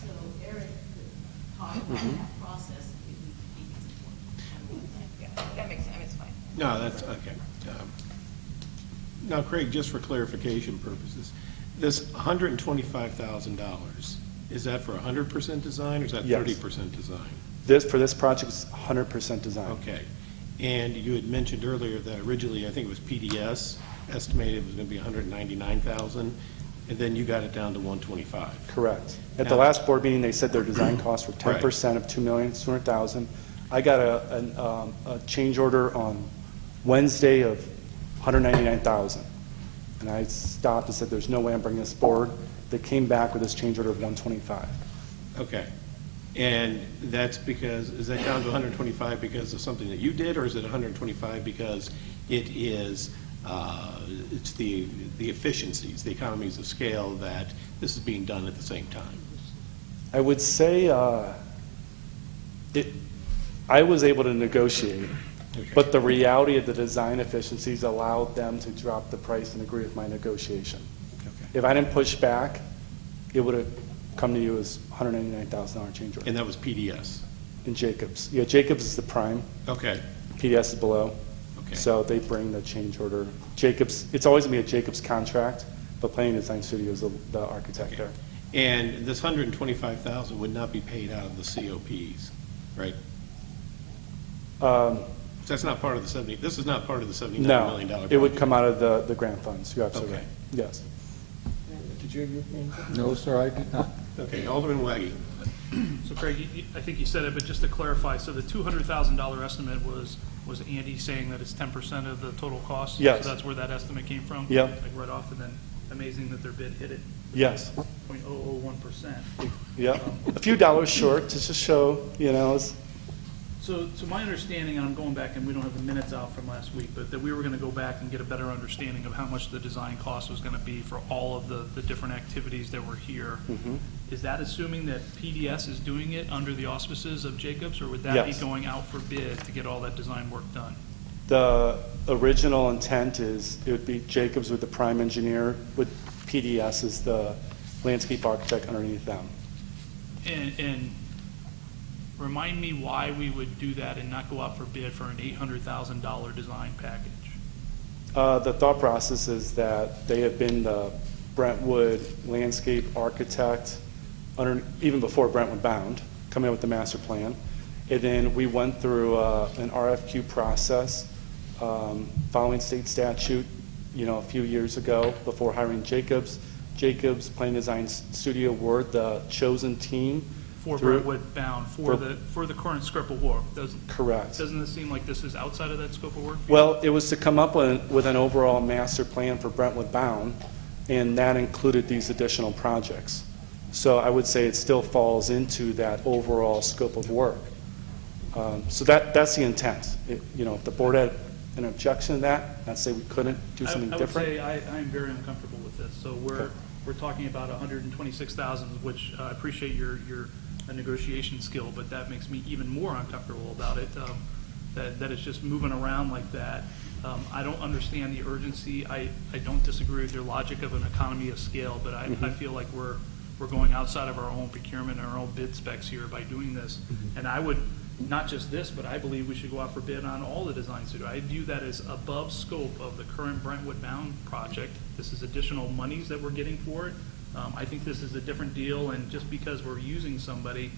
So Eric could talk about that process if we think it's important. Yeah, that makes sense, it's fine. No, that's, okay. Now, Craig, just for clarification purposes, this $125,000, is that for 100% design or is that Yes. 30% design? For this project, it's 100% design. Okay. And you had mentioned earlier that originally, I think it was PDS, estimated it was going to be 199,000, and then you got it down to 125. Correct. At the Now- last board meeting, they said their design costs were 10% of $2,200,000. I got a change order on Wednesday of $199,000. And I stopped and said, there's no way I'm bringing this forward. They came back with this change order of 125. Okay. And that's because, is that down to 125 because of something that you did, or is it 125 because it is, it's the efficiencies, the economies of scale that this is being done at the same time? I would say I was able to negotiate, Okay. but the reality of the design efficiencies allowed them to drop the price and agree with my negotiation. Okay. If I didn't push back, it would have come to you as $199,000 change order. And that was PDS? In Jacobs. Yeah, Jacobs is the prime. Okay. PDS is below. Okay. So they bring the change order. Jacobs, it's always going to be a Jacobs contract, but Planning Design Studio is the architect there. And this 125,000 would not be paid out of the COPs, right? That's not part of the 70, this is not part of the $79 No, million project. it would come out of the grant funds. You're absolutely Okay. right. Yes. Did you have your hand up? No, sir, I did not. Okay, Alderman Waggy. So Craig, I think you said it, but just to clarify, so the $200,000 estimate was Andy saying that it's 10% of the total cost? Yes. So that's where that estimate came from? Yep. Like right off, and then amazing that their bid hit it. Yes. 0.001%. Yep. A few dollars short to just show, So my understanding, and I'm going back, and we don't have the minutes out from last week, but that we were gonna go back and get a better understanding of how much the design cost was gonna be for all of the different activities that were here. Mhm. Is that assuming that PDS is doing it under the auspices of Jacobs, or would that be Yes. going out for bid to get all that design work done? The original intent is it would be Jacobs with the prime engineer, with PDS as the landscape architect underneath them. And remind me why we would do that and not go out for bid for an $800,000 design package? The thought process is that they have been the Brentwood landscape architect even before Brentwood Bound, coming up with the master plan. And then we went through an RFQ process following state statute, a few years ago before hiring Jacobs. Jacobs Planning Design Studio were the chosen team. For through- Brentwood Bound, for the current scope of work? Correct. Doesn't this seem like this is outside of that scope of work? Well, it was to come up with an overall master plan for Brentwood Bound, and that included these additional projects. So I would say it still falls into that overall scope of work. So that's the intent. If the board had an objection to that, I'd say we couldn't do something different. I would say I'm very uncomfortable with this. So we're talking about 126,000, which I appreciate your negotiation skill, but that makes me even more uncomfortable about it, that it's just moving around like that. I don't understand the urgency. I don't disagree with your logic of an economy of scale, but I feel like we're going outside of our own procurement and our own bid specs here by doing this. And I would, not just this, but I believe we should go out for bid on all the designs. I view that as above scope of the current Brentwood Bound project. This is additional monies that we're getting for it. I think this is a different deal, and just because we're using somebody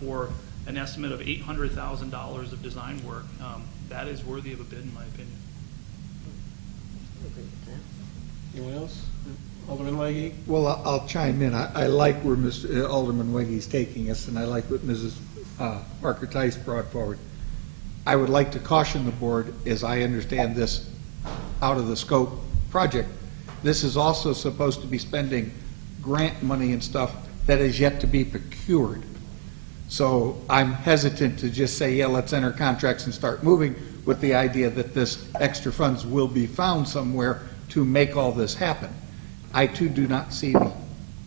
for an estimate of $800,000 of design work, that is worthy of a bid, in my opinion. Anyone else? Alderman Legge? Well, I'll chime in. I like where Mr. Alderman Wegge's taking us, and I like what Mrs. Parker Tice brought forward. I would like to caution the board, as I understand this out of the scope project, this is also supposed to be spending grant money and stuff that is yet to be procured. So I'm hesitant to just say, yeah, let's enter contracts and start moving with the idea that this extra funds will be found somewhere to make all this happen. I too do not see the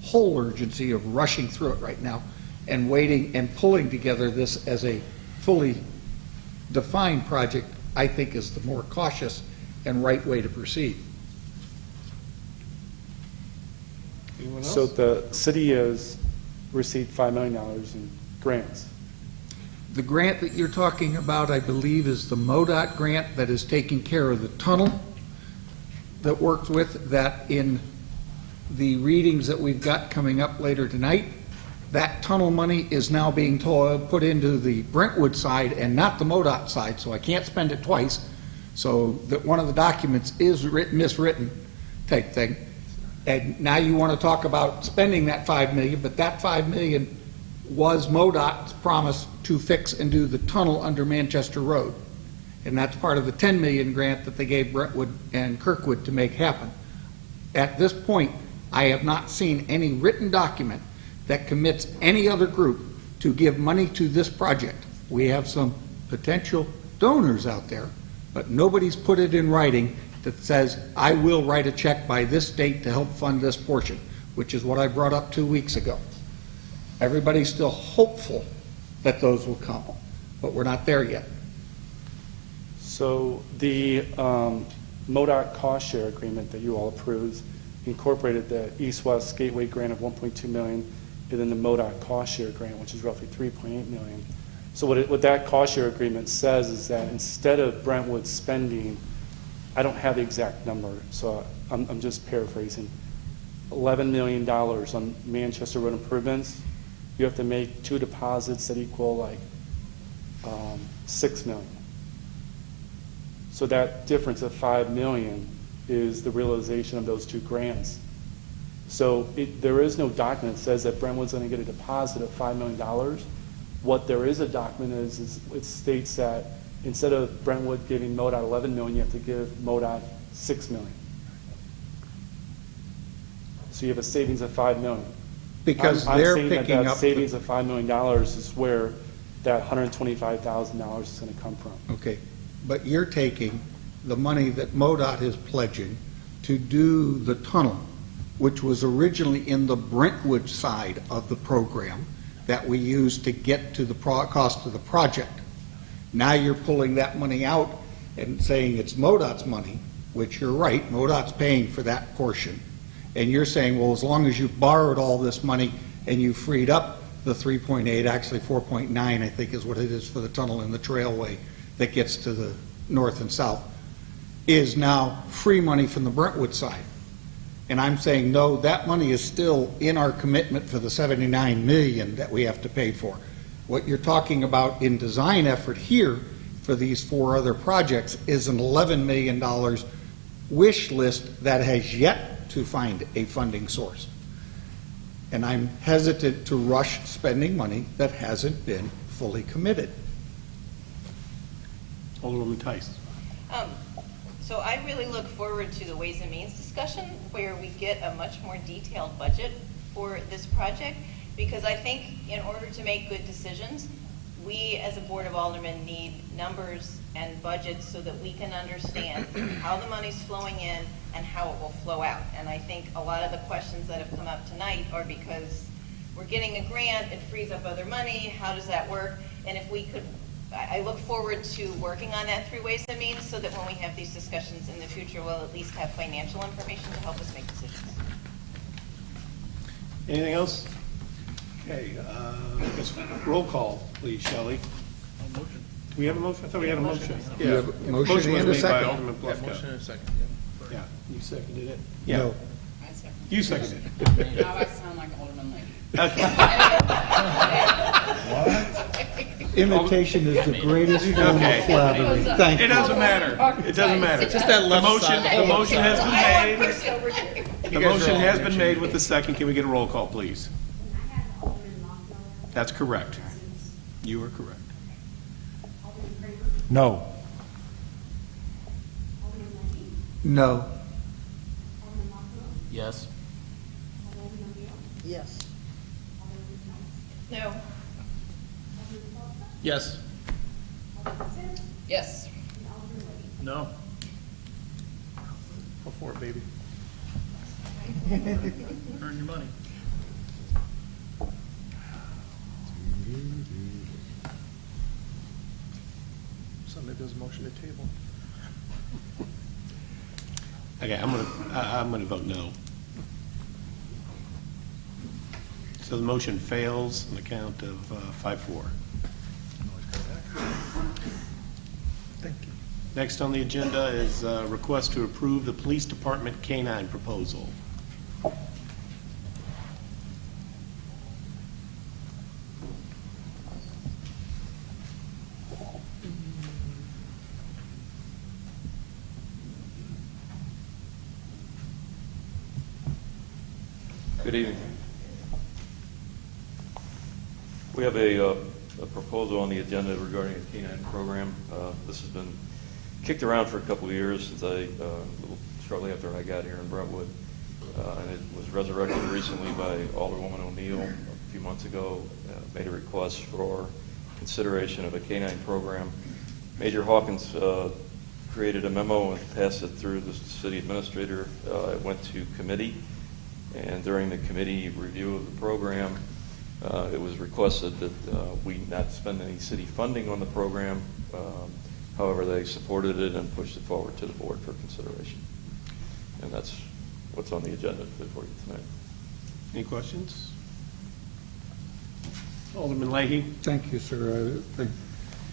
whole urgency of rushing through it right now and waiting and pulling together this as a fully defined project. I think is the more cautious and right way to proceed. Anyone else? So the city has received $5 million in grants. The grant that you're talking about, I believe, is the MoDOT grant that is taking care of the tunnel that worked with that in the readings that we've got coming up later tonight. That tunnel money is now being put into the Brentwood side and not the MoDOT side, so I can't spend it twice. So that one of the documents is miswritten type thing. And now you want to talk about spending that $5 million, but that $5 million was MoDOT's promise to fix and do the tunnel under Manchester Road. And that's part of the $10 million grant that they gave Brentwood and Kirkwood to make happen. At this point, I have not seen any written document that commits any other group to give money to this project. We have some potential donors out there, but nobody's put it in writing that says, I will write a check by this date to help fund this portion, which is what I brought up 2 weeks ago. Everybody's still hopeful that those will come, but we're not there yet. So the MoDOT cost share agreement that you all approved incorporated the East-West Gateway grant of $1.2 million and then the MoDOT cost share grant, which is roughly $3.8 million. So what that cost share agreement says is that instead of Brentwood spending, I don't have the exact number, so I'm just paraphrasing, $11 million on Manchester Road improvements, you have to make 2 deposits that equal like $6 million. So that difference of $5 million is the realization of those 2 grants. So there is no document that says that Brentwood's going to get a deposit of $5 million. What there is a document is it states that instead of Brentwood giving MoDOT $11 million, you have to give MoDOT $6 million. So you have a savings of $5 million. Because I'm they're saying picking that up. savings of $5 million is where that $125,000 is going to come from. Okay, but you're taking the money that MoDOT is pledging to do the tunnel, which was originally in the Brentwood side of the program that we used to get to the cost of the project. Now you're pulling that money out and saying it's MoDOT's money, which you're right, MoDOT's paying for that portion. And you're saying, well, as long as you've borrowed all this money and you freed up the 3.8, actually 4.9, I think is what it is for the tunnel and the trailway that gets to the north and south, is now free money from the Brentwood side. And I'm saying, no, that money is still in our commitment for the $79 million that we have to pay for. What you're talking about in design effort here for these 4 other projects is an $11 million wish list that has yet to find a funding source. And I'm hesitant to rush spending money that hasn't been fully committed. Alderwoman Tice. So I really look forward to the Ways and Means discussion where we get a much more detailed budget for this project, because I think in order to make good decisions, we as a Board of Aldermen need numbers and budgets so that we can understand how the money's flowing in and how it will flow out. And I think a lot of the questions that have come up tonight are because we're getting a grant, it frees up other money, how does that work? And if we could, I look forward to working on that through Ways and Means so that when we have these discussions in the future, we'll at least have financial information to help us make decisions. Anything else? Okay, I guess roll call, please, Shelley. Do we have a motion? I thought we had a motion. You have a motion was and a made by second. Alderman Plufka. Motion and a second, Yeah, you seconded it? No. I second. You seconded it. Now I sound like Alderman Lee. Imitation is the greatest form of Okay. flattery. Thank It you. doesn't matter. It doesn't matter. Just that left The side. motion has been made. Chris over here. The motion has been made with the second. Can we get a roll call, please? That's correct. You are correct. No. No. Yes. Yes. No. Yes. Yes. No. Go for it, baby. Earn your money. Somebody does motion to table. Okay, I'm gonna vote no. So the motion fails on the count of 5-4. Thank you. Next on the agenda is a request to approve the police department K-9 proposal. Good evening. We have a proposal on the agenda regarding a K-9 program. This has been kicked around for a couple of years since shortly after I got here in Brentwood. And it was resurrected recently by Alderwoman O'Neill a few months ago, made a request for consideration of a K-9 program. Major Hawkins created a memo and passed it through the city administrator. It went to committee. And during the committee review of the program, it was requested that we not spend any city funding on the program. However, they supported it and pushed it forward to the board for consideration. And that's what's on the agenda for you tonight. Any questions? Alderman Leahy? Thank you, sir.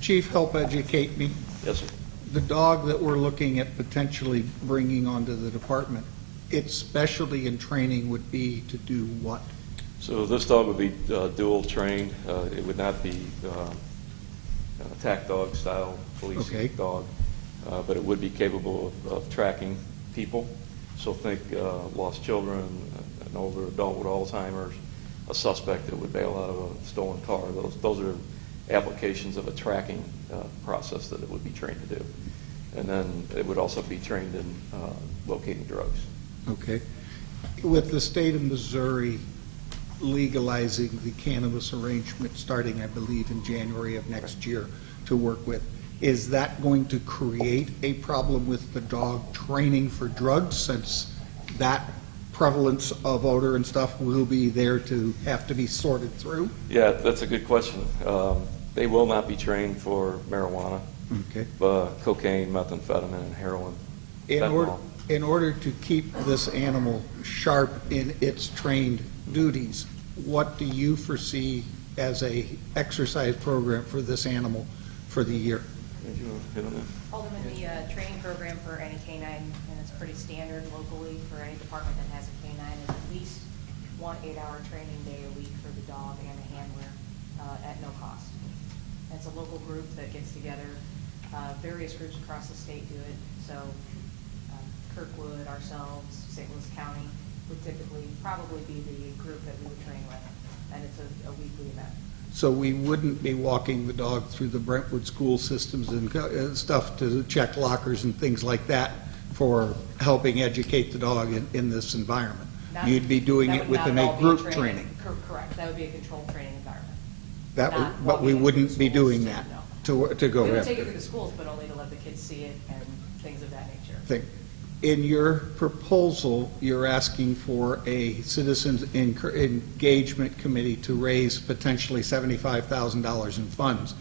Chief, help educate me. Yes, sir. The dog that we're looking at potentially bringing onto the department, its specialty in training would be to do what? So this dog would be dual trained. It would not be attack dog style police dog, but it would be capable of tracking people. So think lost children, an older adult with Alzheimer's, a suspect that would bail out of a stolen car. Those are applications of a tracking process that it would be trained to do. And then it would also be trained in locating drugs. Okay. With the state of Missouri legalizing the cannabis arrangement starting, I believe, in January of next year to work with, is that going to create a problem with the dog training for drugs, since that prevalence of odor and stuff will be there to have to be sorted through? Yeah, that's a good question. They will not be trained for marijuana, cocaine, methamphetamine, and heroin. In order to keep this animal sharp in its trained duties, what do you foresee as a exercise program for this animal for the year? Did you hit on that? Alderman, the training program for any K-9, and it's pretty standard locally for any department that has a K-9, is at least 1 8-hour training day a week for the dog and the handler at no cost. It's a local group that gets together. Various groups across the state do it. So Kirkwood, ourselves, St. Louis County would typically probably be the group that we would train with, and it's a weekly event. So we wouldn't be walking the dog through the Brentwood school systems and stuff to check lockers and things like that for helping educate the dog in this environment. You'd be doing it within a group training. Correct. That would be a controlled training environment. But we wouldn't be doing that to go after. We would take it through the schools, but only to let the kids see it and things of that nature. In your proposal, you're asking for a citizens engagement committee to raise potentially $75,000 in funds.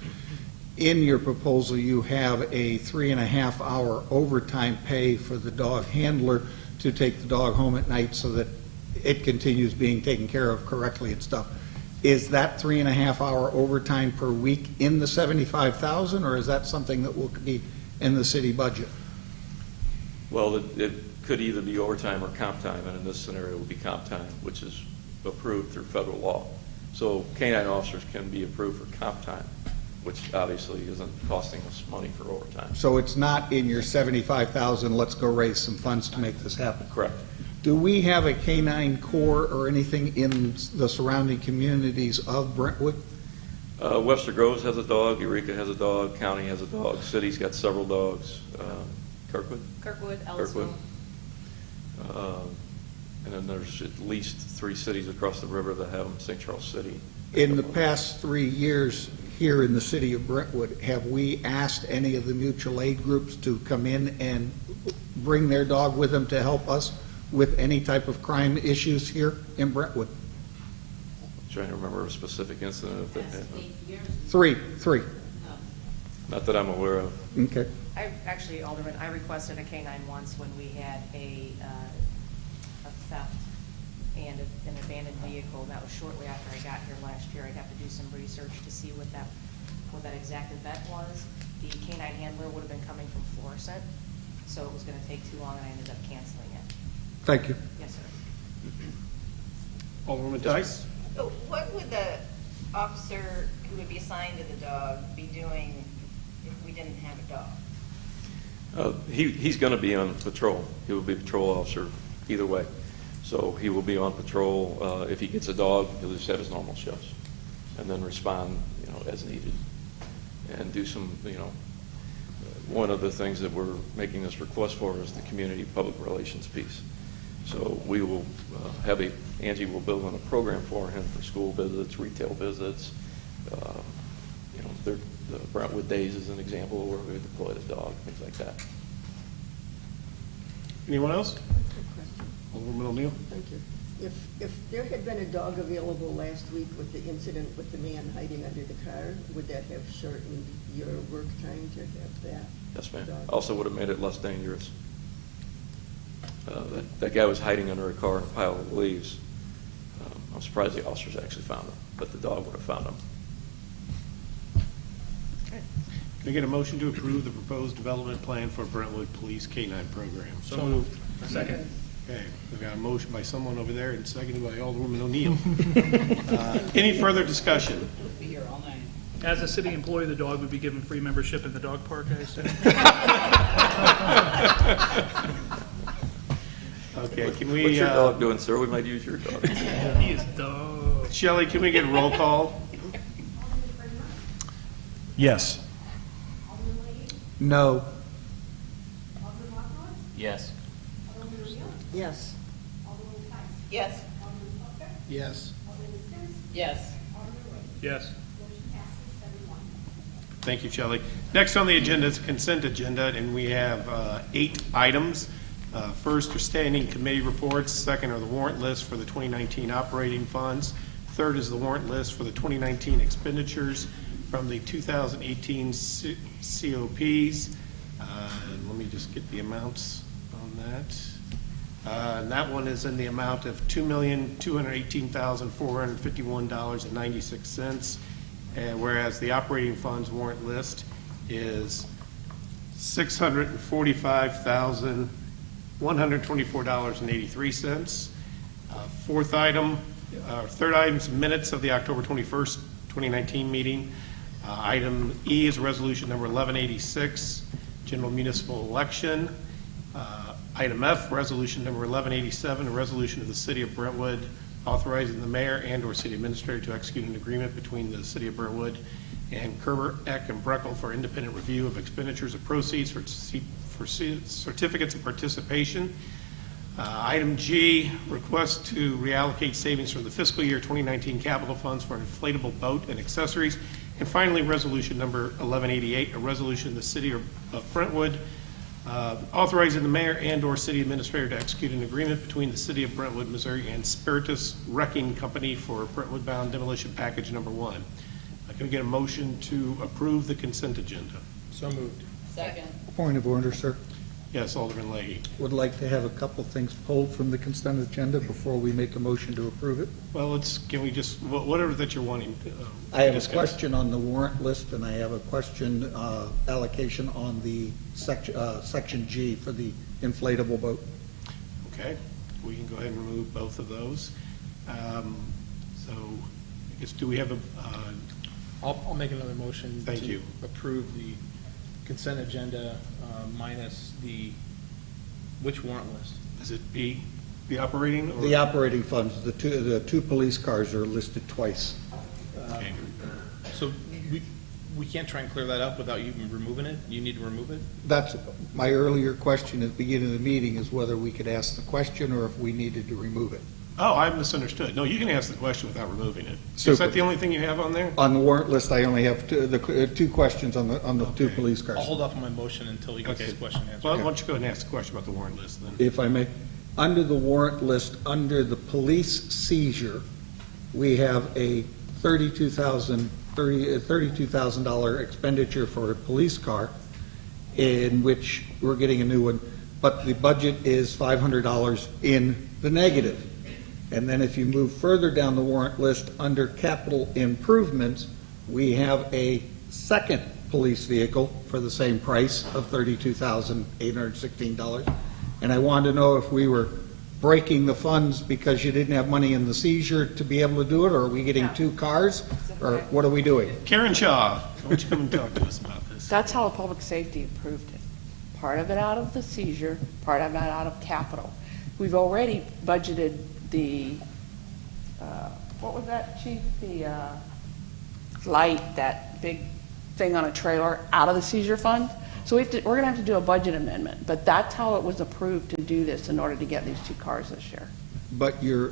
In your proposal, you have a 3.5-hour overtime pay for the dog handler to take the dog home at night so that it continues being taken care of correctly and stuff. Is that 3.5-hour overtime per week in the $75,000, or is that something that will be in the city budget? Well, it could either be overtime or comp time, and in this scenario it would be comp time, which is approved through federal law. So K-9 officers can be approved for comp time, which obviously isn't costing us money for overtime. So it's not in your $75,000, let's go raise some funds to make this happen? Correct. Do we have a K-9 corps or anything in the surrounding communities of Brentwood? Webster Groves has a dog, Eureka has a dog, County has a dog, City's got several dogs. Kirkwood, Ellisville. And then there's at least 3 cities across the river that have them, St. Charles City. In the past 3 years, here in the city of Brentwood, have we asked any of the mutual aid groups to come in and bring their dog with them to help us with any type of crime issues here in Brentwood? Trying to remember a specific incident if that That's happened. 8 years. Three. Not that I'm aware of. Okay. I actually, Alderman, I requested a K-9 once when we had a theft and an abandoned vehicle. That was shortly after I got here last year. I'd have to do some research to see what that exact event was. The K-9 handler would have been coming from Florissant, so it was gonna take too long, and I ended up canceling it. Thank you. Yes, sir. Alderwoman Dice? So what would the officer who would be assigned to the dog be doing if we didn't have a dog? He's going to be on patrol. He will be a patrol officer either way. So he will be on patrol. If he gets a dog, he'll just have his normal shifts and then respond, as needed and do some, one of the things that we're making this request for is the community public relations piece. So we will Angie will build in a program for him for school visits, retail visits. The Brentwood Days is an example where we deploy the dog, things like that. Anyone else? Question. Alderman O'Neill? Thank you. If there had been a dog available last week with the incident with the man hiding under the car, would that have shortened your work time to have that? Yes, ma'am. dog? Also would have made it less dangerous. That guy was hiding under a car in a pile of leaves. I'm surprised the officers actually found him, but the dog would have found him. Can I get a motion to approve the proposed development plan for Brentwood Police K-9 program? So moved. Second. Okay, we've got a motion by someone over there and seconded by Alderwoman O'Neill. Any further discussion? Be here all night. As a city employee, the dog would be given free membership in the dog park, I assume? Okay, can we? What's your dog doing, sir? We might use your dog. He is dog. Shelley, can we get a roll call? Yes. No. Yes. Yes. Yes. Yes. Yes. Yes. Thank you, Shelley. Next on the agenda is consent agenda, and we have 8 items. First are standing committee reports. Second are the warrant list for the 2019 operating funds. Third is the warrant list for the 2019 expenditures from the 2018 COPs. Let me just get the amounts on that. And that one is in the amount of $2,218,451.96. Whereas the operating funds warrant list is $645,124.83. Third item is minutes of the October 21st, 2019 meeting. Item E is resolution number 1186, general municipal election. Item F, resolution number 1187, a resolution of the city of Brentwood authorizing the mayor and/or city administrator to execute an agreement between the city of Brentwood and Kerber, Eck, and Breckel for independent review of expenditures of proceeds for certificates of participation. Item G, request to reallocate savings from the fiscal year 2019 capital funds for inflatable boat and accessories. And finally, resolution number 1188, a resolution of the city of Brentwood authorizing the mayor and/or city administrator to execute an agreement between the city of Brentwood, Missouri and Spiritus Wrecking Company for Brentwood bound demolition package number 1. Can we get a motion to approve the consent agenda? So moved. Second. Point of order, sir. Yes, Alderman Leahy. Would like to have a couple things pulled from the consent agenda before we make a motion to approve it. Well, can we just, whatever that you're wanting to I have a discuss. question on the warrant list, and I have a question allocation on the section G for the inflatable boat. Okay, we can go ahead and remove both of those. So, I guess, do we have a, I'll make another motion. Thank to you. approve the consent agenda minus which warrant list? is it B, the operating? Or? The operating funds, the two police cars are listed twice. Okay. So we can't try and clear that up without you even removing it? You need to remove it? That's my earlier question at the beginning of the meeting, is whether we could ask the question or if we needed to remove it. Oh, I misunderstood. No, you can ask the question without removing it. Is Super. that the only thing you have on there? On the warrant list, I only have two questions on the two Okay. police cars. I'll hold off on my motion until he gets Okay. his question answered. Well, why don't you go ahead and ask the question about the warrant list then? If I may. Under the warrant list, under the police seizure, we have a $32,000 expenditure for a police car, in which we're getting a new one, but the budget is $500 in the negative. And then if you move further down the warrant list, under capital improvements, we have a second police vehicle for the same price of $32,816. And I wanted to know if we were breaking the funds because you didn't have money in the seizure to be able to do it, or are we getting two cars, or what are we doing? Karen Shaw, why don't you come and talk to us about this? That's how public safety approved it. Part of it out of the seizure, part of it out of capital. We've already budgeted the, what was that, Chief? The light, that big thing on a trailer, out of the seizure fund. So we're going to have to do a budget amendment, but that's how it was approved to do this in order to get these two cars this year. But you're,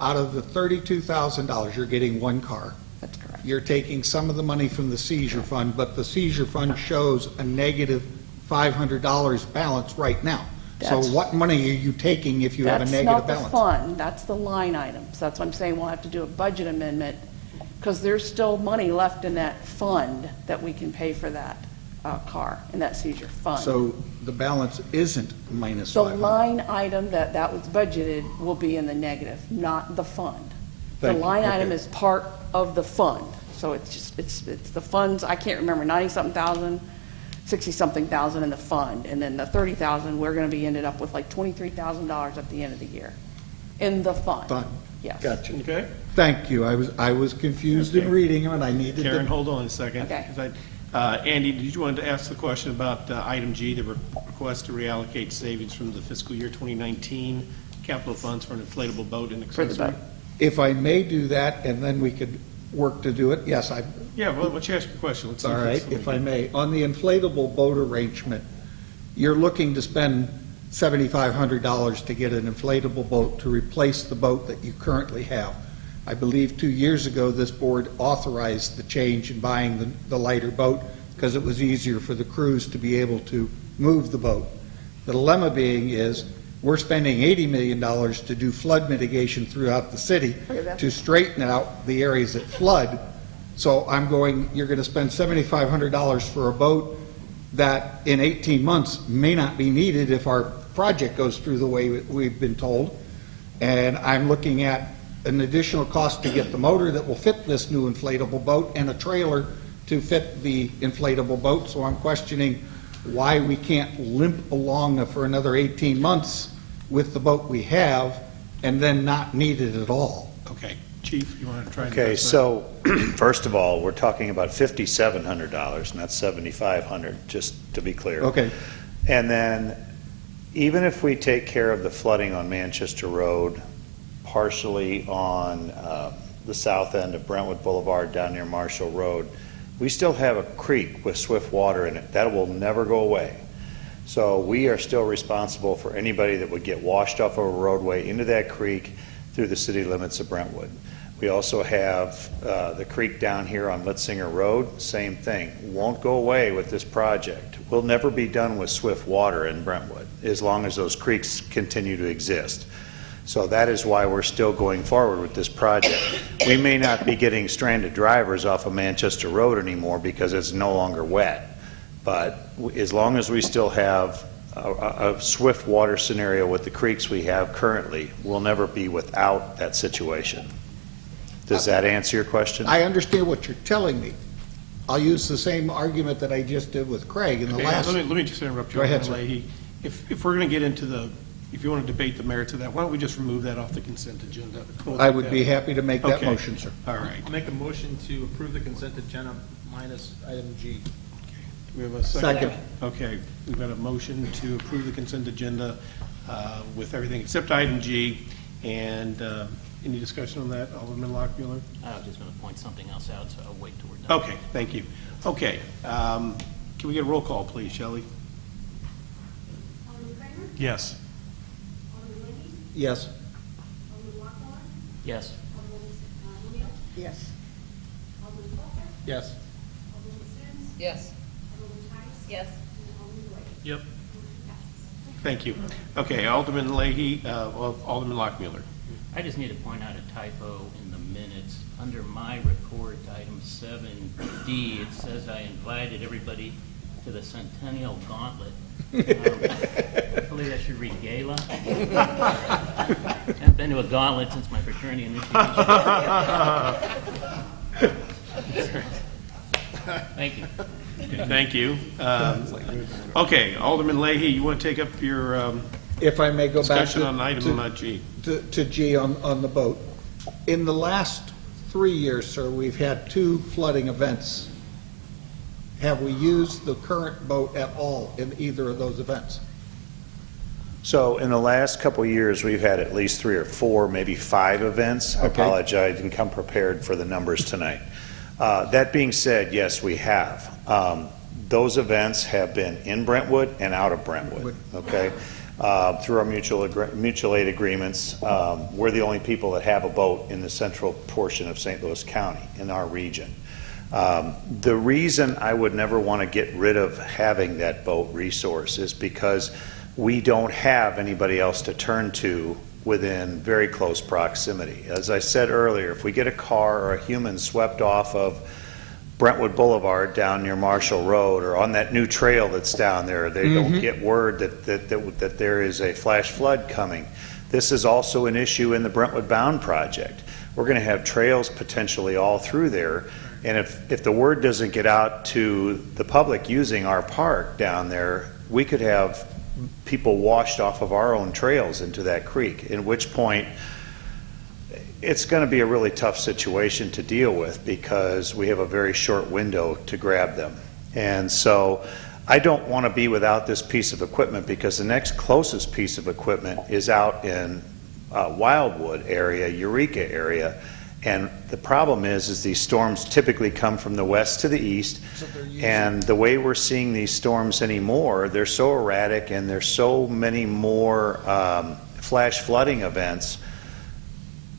out of the $32,000, you're getting one car. That's correct. You're taking some of the money from the seizure fund, but the seizure fund shows a negative $500 balance right now. So That's- what money are you taking if you have a negative balance? That's not the fund, that's the line items. That's what I'm saying, we'll have to do a budget amendment, because there's still money left in that fund that we can pay for that car, in that seizure fund. So the balance isn't minus The 500. line item that was budgeted will be in the negative, not the fund. The Thank you. line item Okay. is part of the fund, so it's the funds, I can't remember, 90-something thousand, 60-something thousand in the fund, and then the 30,000, we're gonna be ended up with like $23,000 at the end of the year, in the fund. Fund. Yes. Gotcha. Okay? Thank you. I was confused in Okay. reading them, and I needed to. Karen, hold on a second. Okay. 'Cause Andy, did you want to ask the question about item G, the request to reallocate savings from the fiscal year 2019 capital funds for an inflatable boat and For the accessory? boat. If I may do that, and then we could work to do it, yes, I, Yeah, well, why don't you ask your question? Let's see all right, it's something if I good. may. On the inflatable boat arrangement, you're looking to spend $7,500 to get an inflatable boat to replace the boat that you currently have. I believe 2 years ago, this board authorized the change in buying the lighter boat because it was easier for the crews to be able to move the boat. The dilemma being is, we're spending $80 million to do flood mitigation throughout the city to straighten out the areas that flood. So I'm going, you're going to spend $7,500 for a boat that in 18 months may not be needed if our project goes through the way we've been told. And I'm looking at an additional cost to get the motor that will fit this new inflatable boat and a trailer to fit the inflatable boat. So I'm questioning why we can't limp along for another 18 months with the boat we have and then not need it at all. Okay. Chief, you want to try and Okay, address that? so, first of all, we're talking about $5,700, not $7,500, just to be clear. Okay. And then, even if we take care of the flooding on Manchester Road, partially on the south end of Brentwood Boulevard down near Marshall Road, we still have a creek with swift water in it. That will never go away. So we are still responsible for anybody that would get washed off of a roadway into that creek through the city limits of Brentwood. We also have the creek down here on Litzinger Road, same thing. Won't go away with this project. We'll never be done with swift water in Brentwood as long as those creeks continue to exist. So that is why we're still going forward with this project. We may not be getting stranded drivers off of Manchester Road anymore because it's no longer wet. But as long as we still have a swift water scenario with the creeks we have currently, we'll never be without that situation. Does that answer your question? I understand what you're telling me. I'll use the same argument that I just did with Craig in the Okay, last. let me just interrupt you. Go ahead, sir. Leahy. If we're going to get into the, if you want to debate the merits of that, why don't we just remove that off the consent agenda? We'll I take would that. be happy to make that Okay. motion, sir. All right. I'll make a motion to approve the consent agenda minus item G. We have a second. Second. Okay, we've got a motion to approve the consent agenda with everything except item G. And any discussion on that, Alderman Lockmuller? I was just going to point something else out, so I'll wait till we're done. Okay, thank you. Okay, can we get a roll call, please, Shelley? Alderman Kramer? Yes. Alderman Leahy? Yes. Yes. Yes. Yes. Yes. Yes. Yep. Thank you. Okay, Alderman Leahy, Alderman Lockmuller. I just need to point out a typo in the minutes. Under my report, item 7D, it says I invited everybody to the Centennial Gauntlet. I believe I should read gala. I've been to a gauntlet since my fraternity initiation. Thank you. Thank you. Okay, Alderman Leahy, you want to take up your If I may go back discussion on item G? to G on the boat. In the last 3 years, sir, we've had 2 flooding events. Have we used the current boat at all in either of those events? So in the last couple of years, we've had at least 3 or 4, maybe 5 events. I apologize, I didn't come prepared for the numbers tonight. That being said, yes, we have. Those events have been in Brentwood and out of Brentwood, okay? Through our mutual aid agreements, we're the only people that have a boat in the central portion of St. Louis County, in our region. The reason I would never want to get rid of having that boat resource is because we don't have anybody else to turn to within very close proximity. As I said earlier, if we get a car or a human swept off of Brentwood Boulevard down near Marshall Road or on that new trail that's down there, they don't get word that there is a flash flood coming. This is also an issue in the Brentwood Bound project. We're going to have trails potentially all through there, and if the word doesn't get out to the public using our park down there, we could have people washed off of our own trails into that creek, at which point it's going to be a really tough situation to deal with because we have a very short window to grab them. And so I don't want to be without this piece of equipment because the next closest piece of equipment is out in Wildwood area, Eureka area. And the problem is these storms typically come from the west to the east, and the way we're seeing these storms anymore, they're so erratic and there's so many more flash flooding events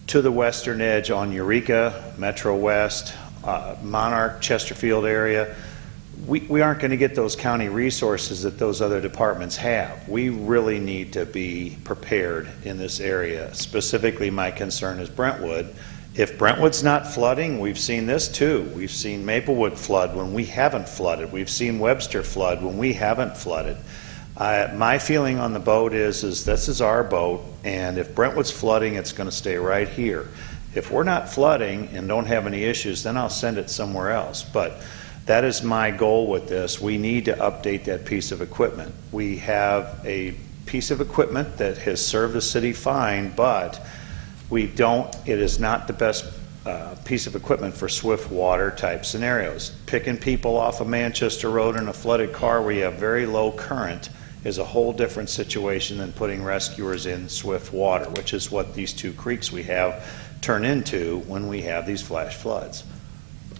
to the western edge on Eureka, Metro West, Monarch, Chesterfield area. We aren't going to get those county resources that those other departments have. We really need to be prepared in this area. Specifically, my concern is Brentwood. If Brentwood's not flooding, we've seen this too. We've seen Maplewood flood when we haven't flooded. We've seen Webster flood when we haven't flooded. My feeling on the boat is this is our boat, and if Brentwood's flooding, it's going to stay right here. If we're not flooding and don't have any issues, then I'll send it somewhere else. But that is my goal with this. We need to update that piece of equipment. We have a piece of equipment that has served the city fine, but it is not the best piece of equipment for swift water type scenarios. Picking people off of Manchester Road in a flooded car where you have very low current is a whole different situation than putting rescuers in swift water, which is what these 2 creeks we have turn into when we have these flash floods.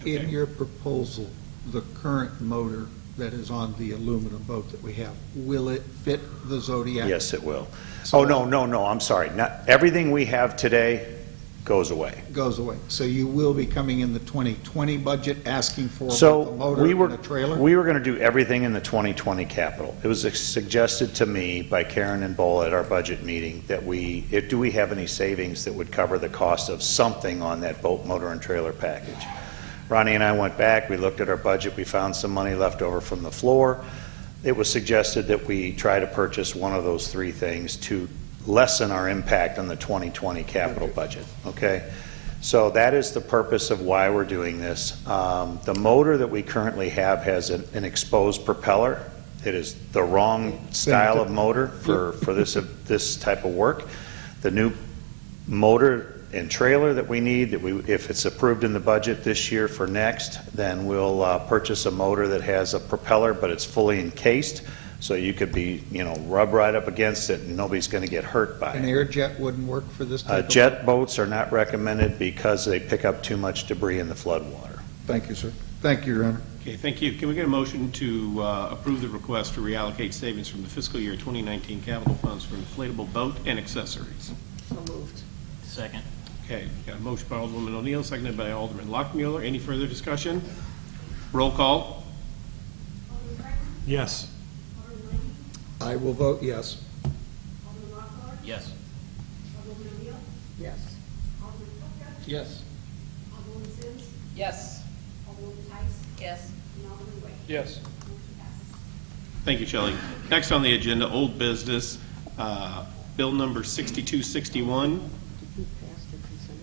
In your proposal, the current motor that is on the aluminum boat that we have, will it fit the Zodiac? Yes, it will. So no, I'm sorry. Not everything we have today goes away. Goes away. So you will be coming in the 2020 budget asking for So a motor and a trailer? we were going to do everything in the 2020 capital. It was suggested to me by Karen and Bull at our budget meeting that do we have any savings that would cover the cost of something on that boat, motor, and trailer package? Ronnie and I went back, we looked at our budget, we found some money left over from the floor. It was suggested that we try to purchase one of those 3 things to lessen our impact on the 2020 capital budget, okay? So that is the purpose of why we're doing this. The motor that we currently have has an exposed propeller. It is the wrong style of motor for this type of work. The new motor and trailer that we need, if it's approved in the budget this year for next, then we'll purchase a motor that has a propeller, but it's fully encased, so you could be, rub right up against it and nobody's going to get hurt by it. An air jet wouldn't work for this type of jet boats are not recommended because they pick up too much debris in the flood water. Thank you, sir. Thank you, Your Honor. Okay, thank you. Can we get a motion to approve the request to reallocate savings from the fiscal year 2019 capital funds for inflatable boat and accessories? So moved. Second. Okay, got a motion by Alderwoman O'Neill, seconded by Alderman Lockmuller. Any further discussion? Roll call. Yes. I will vote yes. Yes. Yes. Yes. Yes. Yes. Yes. Thank you, Shelley. Next on the agenda, old business, bill number 6261. Did we pass the consent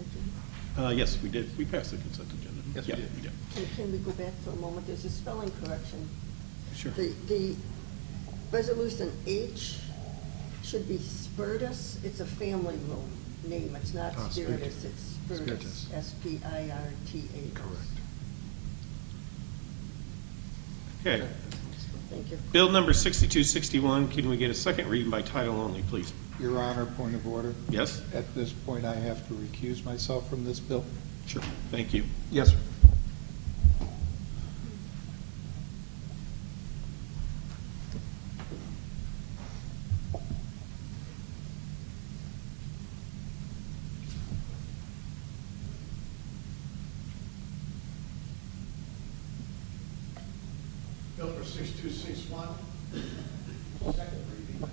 agenda? Yes, we did. We passed the consent agenda. Yes, we Yeah, did. Can we go back for a moment? There's a spelling correction. Sure. The resolution H should be Spiritus. It's a family room name. It's not Ah, Spiritus, Spiritus. it's Spiritus. Spiritus. S-P-I-R-T-A-S. Correct. Okay. Thank you. Bill number 6261, can we get a second reading by title only, please? Your Honor, point of order. Yes? At this point, I have to recuse myself from this bill. Sure. Thank you. Yes, sir. Bill number 6261, second reading. An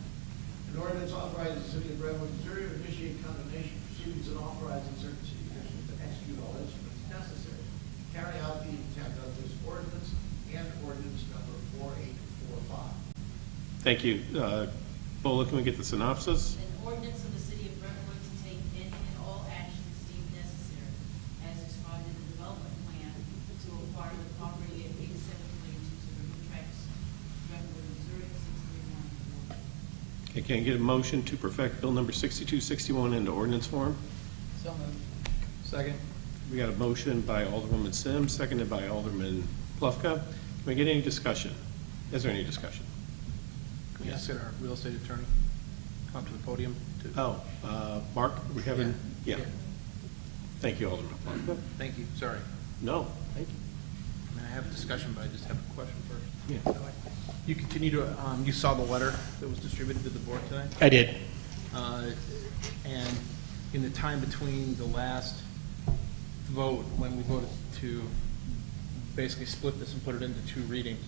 ordinance authorizing the city of Brentwood, Missouri to initiate condemnation proceedings and authorizing certain city officials to execute all instruments necessary to carry out the intent of this ordinance and ordinance number 4845. Thank you. Bola, can we get the synopsis? An ordinance of the city of Brentwood to take any and all actions deemed necessary as described in the development plan to acquire the property at 8722 to the River Tracks, Brentwood, Missouri, 63114. Okay, can I get a motion to perfect bill number 6261 into ordinance form? So moved. Second. We got a motion by Alderwoman Sims, seconded by Alderman Plufka. Can we get any discussion? Is there any discussion? Can we ask our real estate attorney come to the podium to? Oh, Mark, we haven't, yeah. Yeah. Thank you, Alderman Plufka. Thank you, sorry. No, thank you. I mean, I have a discussion, but I just have a question first. Yeah. You continue to, you saw the letter that was distributed to the board tonight? I did. And in the time between the last vote, when we voted to basically split this and put it into 2 readings,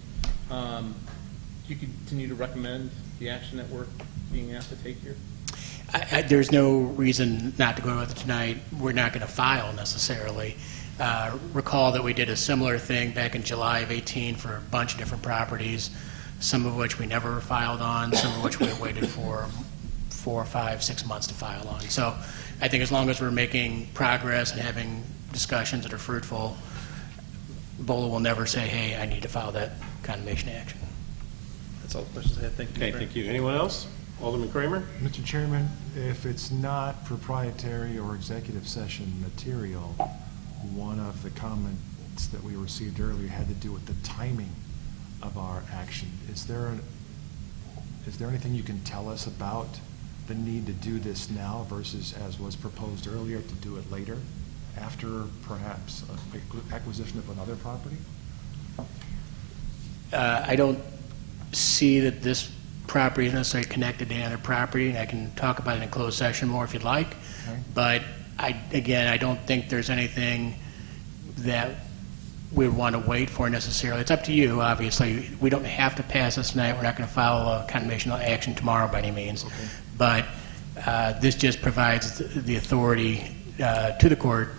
do you continue to recommend the action that we're being asked to take here? There's no reason not to go with it tonight. We're not going to file necessarily. Recall that we did a similar thing back in July of 18 for a bunch of different properties, some of which we never filed on, some of which we waited for 4, 5, 6 months to file on. So I think as long as we're making progress and having discussions that are fruitful, BOLA will never say, hey, I need to file that condemnation action. That's all the questions I have. Thank you. Okay, thank you. Anyone else? Alderman Kramer? Mr. Chairman, if it's not proprietary or executive session material, one of the comments that we received earlier had to do with the timing of our action. Is there anything you can tell us about the need to do this now versus as was proposed earlier to do it later, after perhaps acquisition of another property? I don't see that this property is necessarily connected to any other property, and I can talk about it in closed session more if you'd like. Okay. But again, I don't think there's anything that we would want to wait for necessarily. It's up to you, obviously. We don't have to pass this tonight. We're not going to file a condemnation action tomorrow by any means. Okay. But this just provides the authority to the court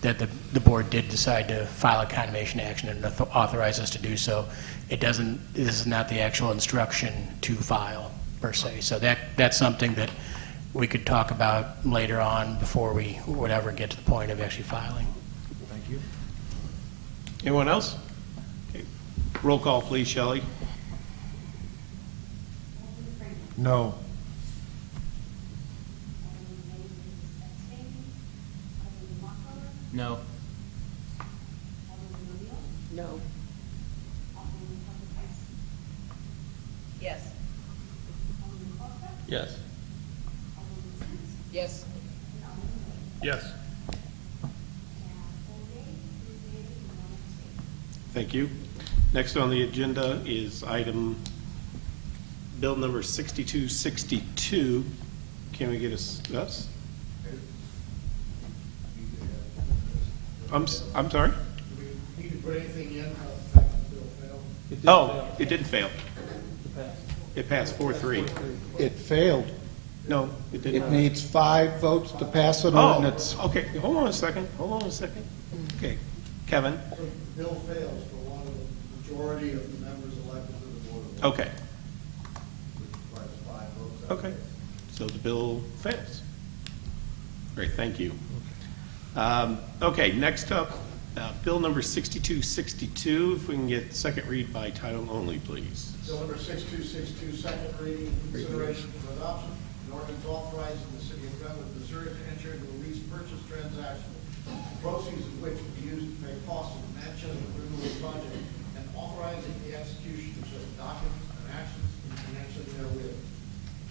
that the board did decide to file a condemnation action and authorize us to do so. This is not the actual instruction to file, per se. So that's something that we could talk about later on before we would ever get to the point of actually filing. Thank you. Anyone else? Okay. Roll call, please, Shelley. No. No. No. Yes. Yes. Yes. Yes. Thank you. Next on the agenda is item, bill number 6262. Can we get a, yes? I'm sorry? Do we need to put anything in about the fact that the bill failed? It didn't fail. It passed 4-3. It failed. No, it did It not. needs 5 votes to pass an Oh, ordinance. okay, hold on a second. Okay, Kevin, So the bill fails for one of the majority of the members elected to the board of okay, which requires 5 votes. okay. So the bill fails. Great, thank you. Okay, next up, bill number 6262, if we can get second read by title only, please. Bill number 6262, second reading, consideration for adoption, an ordinance authorizing the city of Brentwood, Missouri to enter into a lease purchase transaction, the proceeds of which will be used to pay costs of the Manchester Brentwood project, and authorizing the execution of such documents and actions in connection therewith.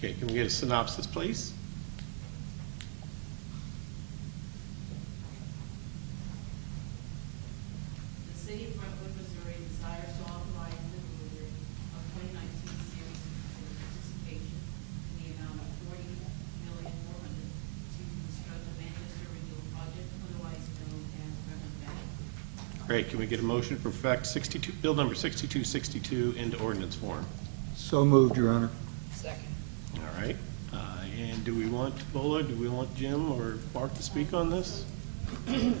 Okay, can we get a synopsis, please? The city of Brentwood, Missouri desires to authorize the delivery of 2019 series for participation in the amount of $40,400,000 to construct the Manchester Renewal Project, otherwise known as Brentwood Manor. Great, can we get a motion to perfect bill number 6262 into ordinance form? So moved, Your Honor. Second. All right, and do we want Bola, do we want Jim or Mark to speak on this? So Jim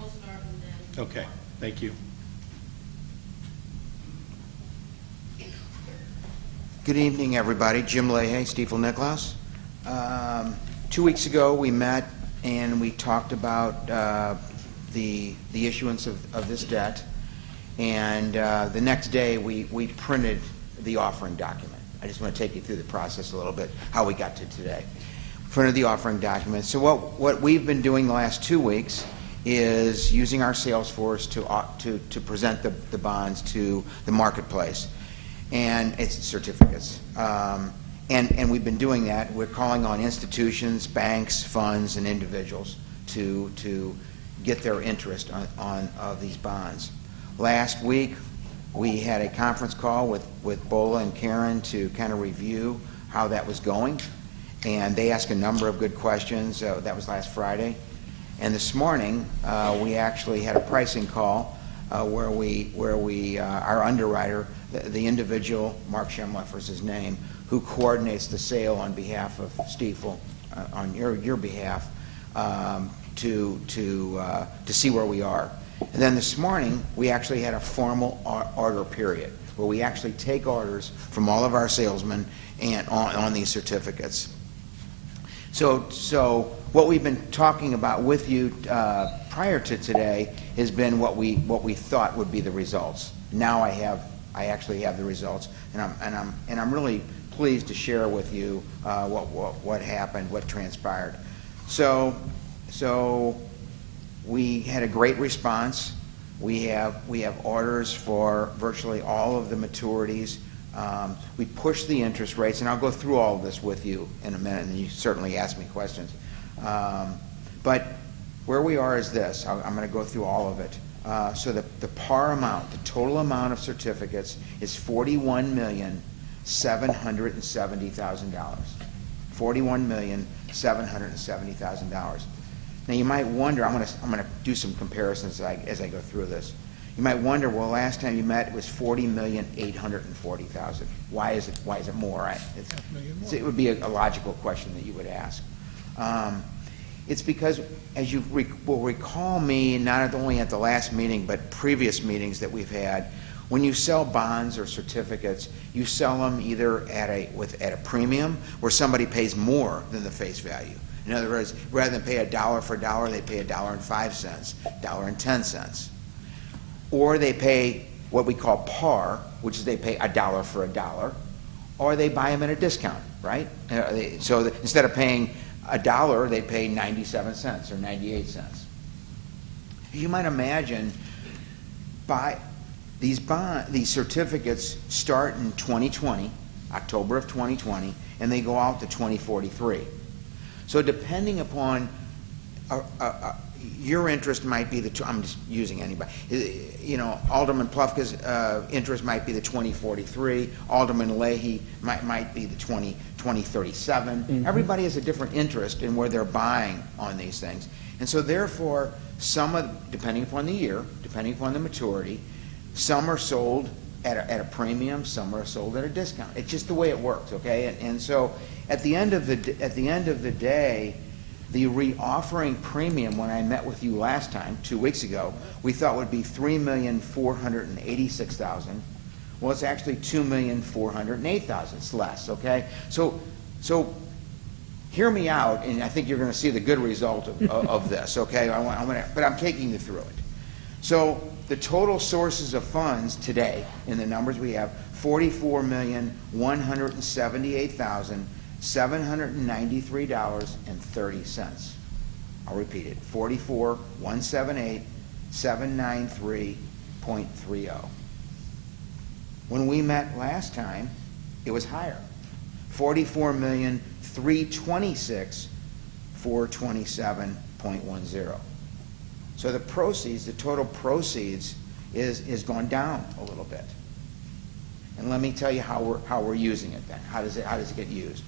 will start and then. Okay, thank you. Good evening, everybody. Jim Leahy, Stiefel Nicholas. 2 weeks ago, we met and we talked about the issuance of this debt. And the next day, we printed the offering document. I just want to take you through the process a little bit, how we got to today. Printed the offering document. So what we've been doing the last 2 weeks is using our sales force to present the bonds to the marketplace. And it's certificates. And we've been doing that. We're calling on institutions, banks, funds, and individuals to get their interest on these bonds. Last week, we had a conference call with Bola and Karen to kind of review how that was going. And they asked a number of good questions. That was last Friday. And this morning, we actually had a pricing call where our underwriter, the individual, Mark Schemleffer is his name, who coordinates the sale on behalf of Stiefel, on your behalf, to see where we are. And then this morning, we actually had a formal order period, where we actually take orders from all of our salesmen and on these certificates. So what we've been talking about with you prior to today has been what we thought would be the results. Now I actually have the results, and I'm really pleased to share with you what happened, what transpired. So we had a great response. We have orders for virtually all of the maturities. We pushed the interest rates, and I'll go through all of this with you in a minute, and you certainly ask me questions. But where we are is this. I'm going to go through all of it. So the par amount, the total amount of certificates is $41,770,000. $41,770,000. Now you might wonder, I'm going to do some comparisons as I go through this. You might wonder, well, last time you met it was $40,840,000. Why is it more? It would be a logical question that you would ask. It's because, as you will recall me, not only at the last meeting, but previous meetings that we've had, when you sell bonds or certificates, you sell them either at a premium, where somebody pays more than the face value. In other words, rather than pay $1 for a dollar, they pay $1.05, $1.10. Or they pay what we call par, which is they pay $1 for a dollar, or they buy them at a discount, right? So instead of paying $1, they pay 97 cents or 98 cents. You might imagine, these certificates start in 2020, October of 2020, and they go out to 2043. So depending upon your interest might be I'm just using anybody, Alderman Plufka's interest might be the 2043, Alderman Leahy might be the 2037. Everybody has a different interest in where they're buying on these things. And so therefore, depending upon the year, depending upon the maturity, some are sold at a premium, some are sold at a discount. It's just the way it works, okay? And so at the end of the day, the reoffering premium, when I met with you last time, 2 weeks ago, we thought would be $3,486,000. Well, it's actually $2,408,000. It's less, okay? So hear me out, and I think you're going to see the good result of this, okay? But I'm taking you through it. So the total sources of funds today, in the numbers we have, $44,178,793.30. I'll repeat it, $44,178,793.30. When we met last time, it was higher, $44,326,427.10. So the proceeds, the total proceeds, is gone down a little bit. And let me tell you how we're using it then. How does it get used?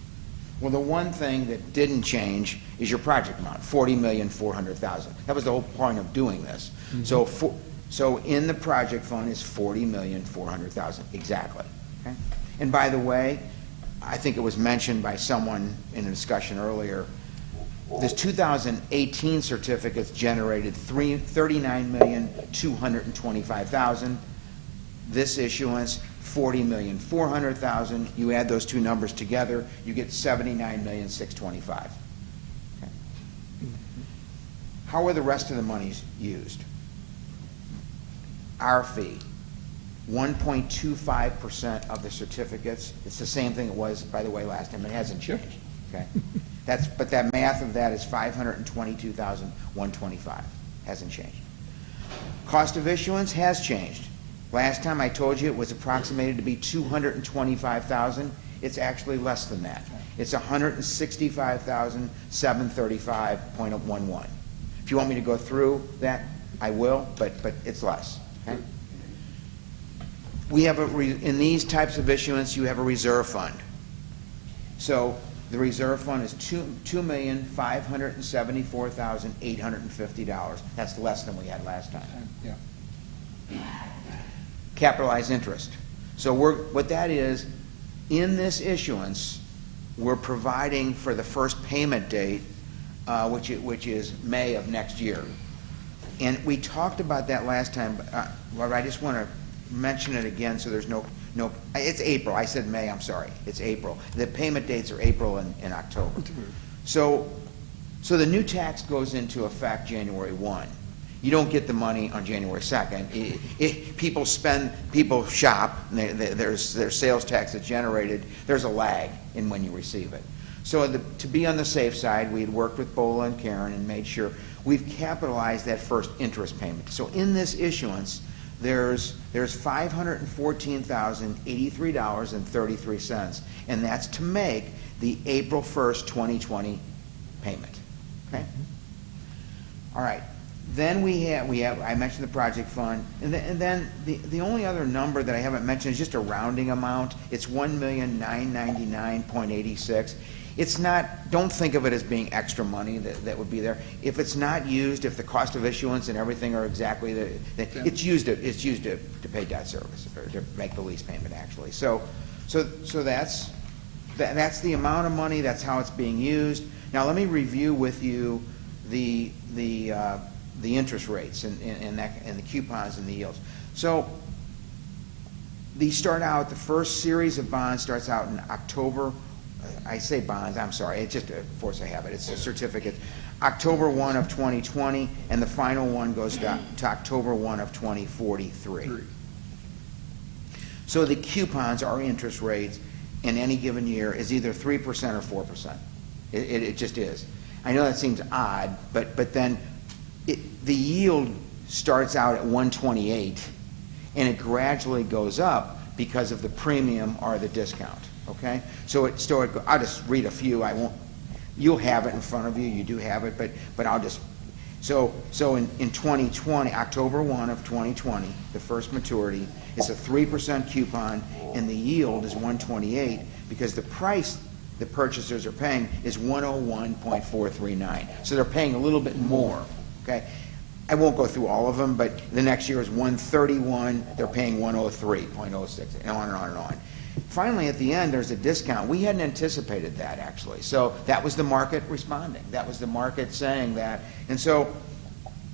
Well, the one thing that didn't change is your project amount, $40,400,000. That was the whole point of doing this. Mm-hmm. So in the project fund is $40,400,000 exactly. Okay? And by the way, I think it was mentioned by someone in a discussion earlier. This 2018 certificates generated $39,225,000. This issuance, $40,400,000. You add those two numbers together, you get $79,625,000. Okay. How are the rest of the monies used? Our fee, 1.25% of the certificates. It's the same thing it was, by the way, last time. It hasn't changed. Okay. But that math of that is $522,125. Hasn't changed. Cost of issuance has changed. Last time I told you it was approximated to be $225,000. It's actually less than that. It's $165,735.11. If you want me to go through that, I will, but it's less. Okay? We have in these types of issuance, you have a reserve fund. So the reserve fund is $2,574,850. That's less than we had last time. Yeah. Capitalized interest. So what that is, in this issuance, we're providing for the first payment date, which is May of next year. And we talked about that last time, but I just want to mention it again so there's no, it's April. I said May, I'm sorry. It's April. The payment dates are April and October. So the new tax goes into effect January 1. You don't get the money on January 2nd. People shop, and there's sales tax that's generated. There's a lag in when you receive it. So to be on the safe side, we had worked with Bola and Karen and made sure we've capitalized that first interest payment. So in this issuance, there's $514,083.33, and that's to make the April 1st, 2020 payment. Okay? All right. Then we have I mentioned the project fund, and then the only other number that I haven't mentioned is just a rounding amount. It's $1,999,086. It's not, don't think of it as being extra money that would be there. If it's not used, if the cost of issuance and everything are exactly it's used to pay debt service or to make the lease payment actually. So that's the amount of money. That's how it's being used. Now let me review with you the interest rates and the coupons and the yields. So these start out, the first series of bonds starts out in October. I say bonds, I'm sorry, it's just a force of habit. It's a certificate. October 1 of 2020, and the final one goes to October 1 of 2043. So the coupons, our interest rates, in any given year is either 3% or 4%. It just is. I know that seems odd, but then the yield starts out at 128, and it gradually goes up because of the premium or the discount. Okay, so I'll just read a few. I won't. You'll have it in front of you, you do have it, but I'll just, so in 2020, October 1 of 2020, the first maturity is a 3% coupon, and the yield is 128, because the price the purchasers are paying is 101.439. So they're paying a little bit more, okay? I won't go through all of them, but the next year is 131, they're paying 103.06, and on and on and on. Finally, at the end, there's a discount. We hadn't anticipated that, actually. So that was the market responding. That was the market saying that. And so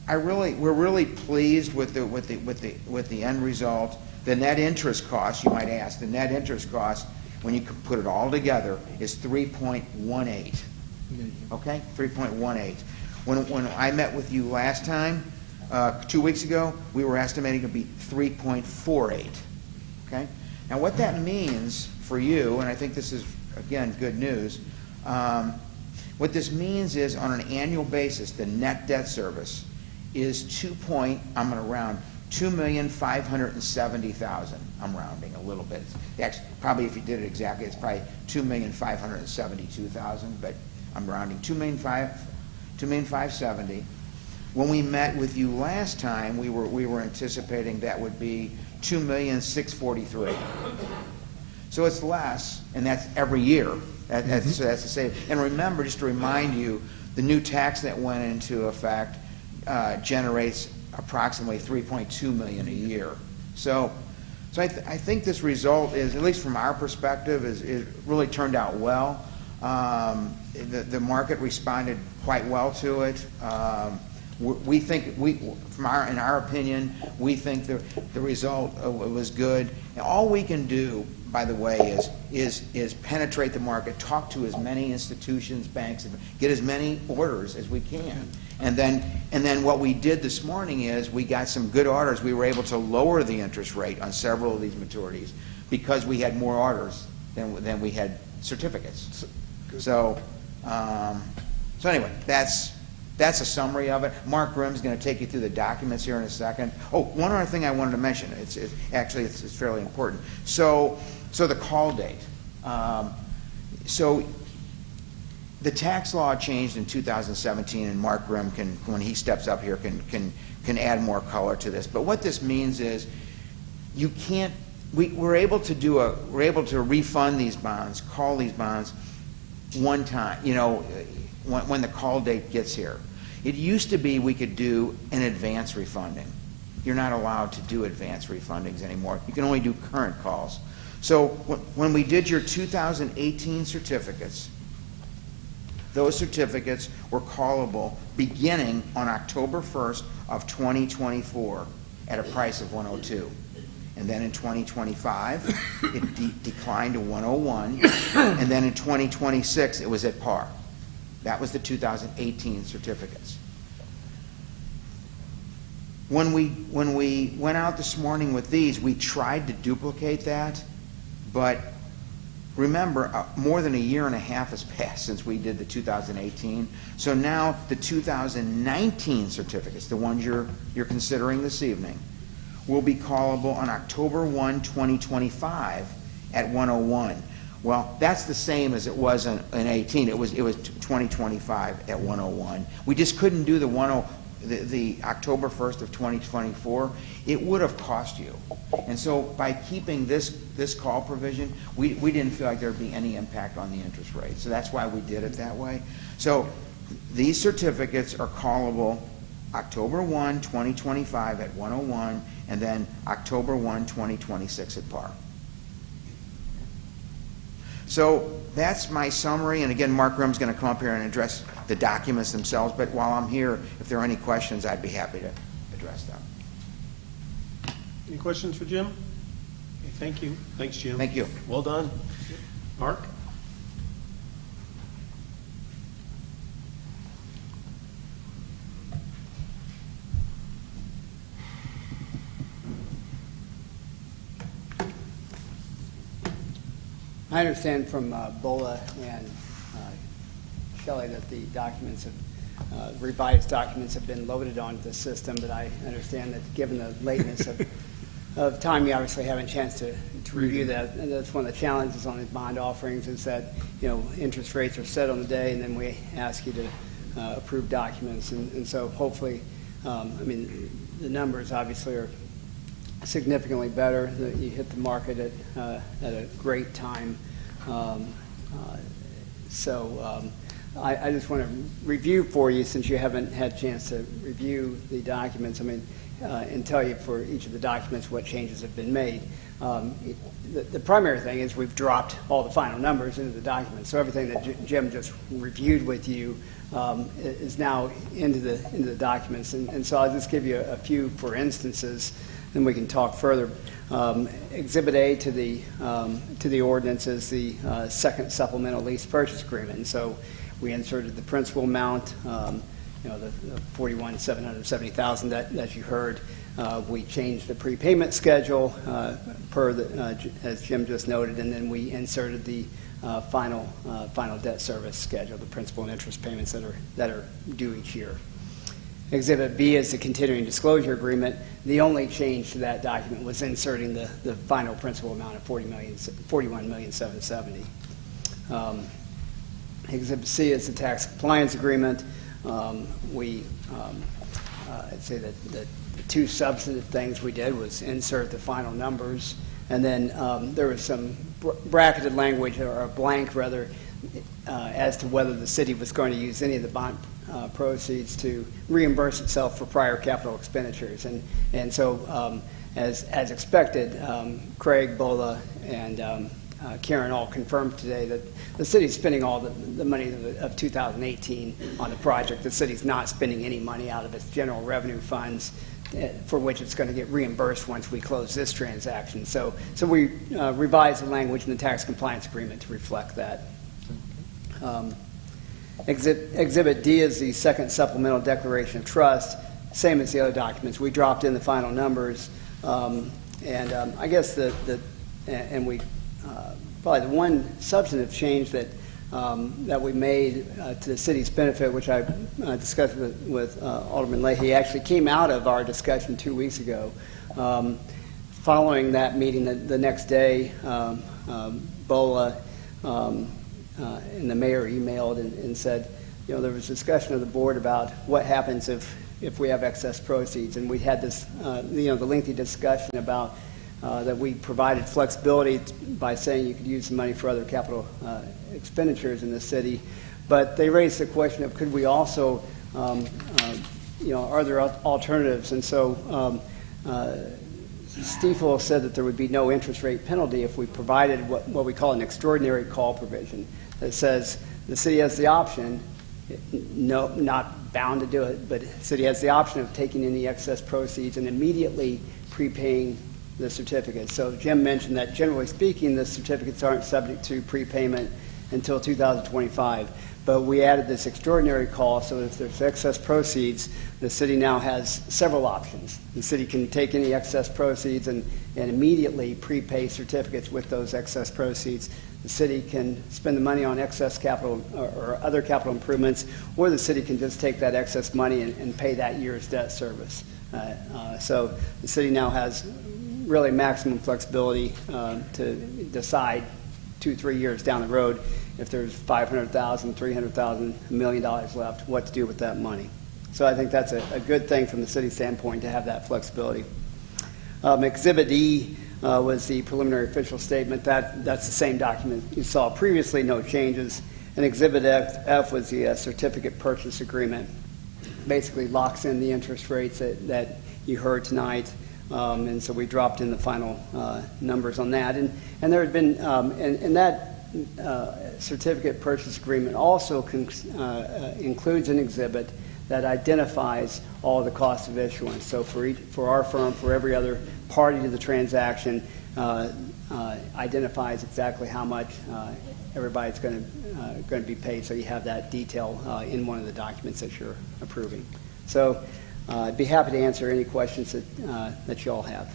we're really pleased with the end result. The net interest cost, you might ask, the net interest cost, when you put it all together, is 3.18. Okay? 3.18. When I met with you last time, 2 weeks ago, we were estimating it to be 3.48. Okay? Now, what that means for you, and I think this is, again, good news, what this means is on an annual basis, the net debt service is I'm going to round, $2,570,000. I'm rounding a little bit. Actually, probably if you did it exactly, it's probably $2,572,000, but I'm rounding $2,570,000. When we met with you last time, we were anticipating that would be $2,643,000. So it's less, and that's every year. So that's the same. And remember, just to remind you, the new tax that went into effect generates approximately $3.2 million a year. So I think this result is, at least from our perspective, is really turned out well. The market responded quite well to it. We think, in our opinion, we think the result was good. And all we can do, by the way, is penetrate the market, talk to as many institutions, banks, get as many orders as we can. And then what we did this morning is we got some good orders. We were able to lower the interest rate on several of these maturities because we had more orders than we had certificates. So anyway, that's a summary of it. Mark Grimm's going to take you through the documents here in a second. Oh, one other thing I wanted to mention. It's fairly important. So the call date. So the tax law changed in 2017, and Mark Grimm can, when he steps up here, can add more color to this. But what this means is, you can't. We're able to refund these bonds, call these bonds, one time. You know, when the call date gets here. It used to be we could do an advance refunding. You're not allowed to do advance refundings anymore. You can only do current calls. So when we did your 2018 certificates, those certificates were callable beginning on October 1st of 2024 at a price of 102. And then in 2025, it declined to 101. And then in 2026, it was at par. That was the 2018 certificates. When we went out this morning with these, we tried to duplicate that, but remember, more than a year and a half has passed since we did the 2018. So now the 2019 certificates, the ones you're considering this evening, will be callable on October 1, 2025 at 101. Well, that's the same as it was in 18. It was 2025 at 101. We just couldn't do the October 1st of 2024. It would have cost you. And so by keeping this call provision, we didn't feel like there would be any impact on the interest rate. So that's why we did it that way. So these certificates are callable October 1, 2025 at 101, and then October 1, 2026 at par. So that's my summary, and again, Mark Grimm's going to come up here and address the documents themselves, but while I'm here, if there are any questions, I'd be happy to address them. Any questions for Jim? Okay, thank you. Thanks, Jim. Thank you. Well done. Mark? I understand from Bola and Shelley that the documents revised documents have been loaded onto the system, but I understand that given the lateness of of time, you obviously haven't a chance to review that. And that's one of the challenges on these bond offerings is that, interest rates are set on the day, and then we ask you to approve documents. And so hopefully, the numbers obviously are significantly better. You hit the market at a great time. I just want to review for you, since you haven't had a chance to review the documents, and tell you for each of the documents what changes have been made. The primary thing is we've dropped all the final numbers into the document. So everything that Jim just reviewed with you is now into the documents. And so I'll just give you a few for instances, then we can talk further. Exhibit A to the ordinance is the second supplemental lease purchase agreement. And so we inserted the principal amount, the $41,770,000 that you heard. We changed the prepayment schedule as Jim just noted, and then we inserted the final debt service schedule, the principal and interest payments that are due each year. Exhibit B is the continuing disclosure agreement. The only change to that document was inserting the final principal amount of $41,770,000. Exhibit C is the tax compliance agreement. I'd say that the two substantive things we did was insert the final numbers, and then there was some bracketed language, or a blank rather, as to whether the city was going to use any of the bond proceeds to reimburse itself for prior capital expenditures. And so, as expected, Craig, Bola, and Karen all confirmed today that the city's spending all the money of 2018 on the project. The city's not spending any money out of its general revenue funds, for which it's going to get reimbursed once we close this transaction. So we revised the language in the tax compliance agreement to reflect that. Exhibit D is the second supplemental declaration of trust, same as the other documents. We dropped in the final numbers, I guess we probably the one substantive change that we made to the city's benefit, which I discussed with Alderman Leahy, actually came out of our discussion 2 weeks ago. Following that meeting, the next day, Bola and the mayor emailed and said, there was discussion of the board about what happens if we have excess proceeds, and we had this, the lengthy discussion about that we provided flexibility by saying you could use the money for other capital expenditures in the city, but they raised the question of could we also, are there alternatives? And so Stiefel said that there would be no interest rate penalty if we provided what we call an extraordinary call provision that says the city has the option, no, not bound to do it, but the city has the option of taking any excess proceeds and immediately prepaying the certificates. So Jim mentioned that generally speaking, the certificates aren't subject to prepayment until 2025. But we added this extraordinary call, so if there's excess proceeds, the city now has several options. The city can take any excess proceeds and immediately prepay certificates with those excess proceeds. The city can spend the money on excess capital or other capital improvements, or the city can just take that excess money and pay that year's debt service. So the city now has really maximum flexibility to decide 2-3 years down the road if there's $500,000, $300,000, $1 million left, what to do with that money. So I think that's a good thing from the city standpoint to have that flexibility. Exhibit E was the preliminary official statement. That's the same document you saw previously, no changes. And Exhibit F was the certificate purchase agreement. Basically locks in the interest rates that you heard tonight. And so we dropped in the final numbers on that. And there had been, and that certificate purchase agreement also includes an exhibit that identifies all the costs of issuance. So for our firm, for every other party to the transaction, identifies exactly how much everybody's going to be paid. So you have that detail in one of the documents that you're approving. So I'd be happy to answer any questions that you all have.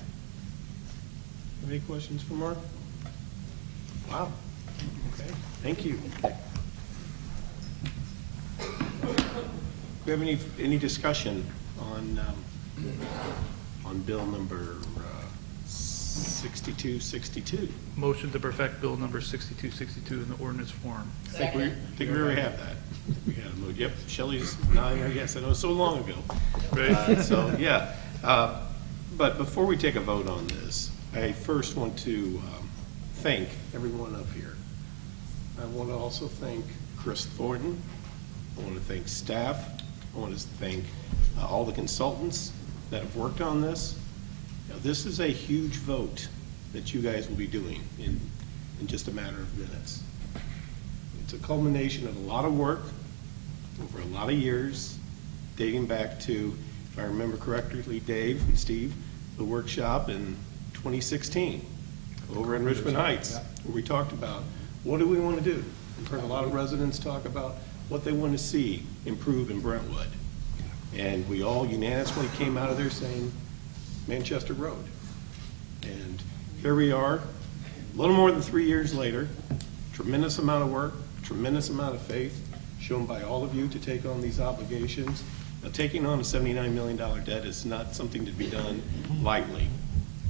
Any questions for Mark? Wow. Okay. Thank you. Do we have any discussion on bill number 6262. Motion to perfect bill number 6262 in the ordinance form. I think we already have that. We had a move. Yep, Shelley's nodding her yes. I know, so long ago. Right. So, yeah. But before we take a vote on this, I first want to thank everyone up here. I want to also thank Chris Thornton. I want to thank staff. I want to thank all the consultants that have worked on this. Now, this is a huge vote that you guys will be doing in just a matter of minutes. It's a culmination of a lot of work over a lot of years, dating back to, if I remember correctly, Dave and Steve, the workshop in 2016 over in Richmond Heights, where we talked about what do we want to do. We've heard a lot of residents talk about what they want to see improve in Brentwood. And we all unanimously came out of there saying Manchester Road. And here we are, a little more than 3 years later, tremendous amount of work, tremendous amount of faith shown by all of you to take on these obligations. Now, taking on a $79 million debt is not something to be done lightly.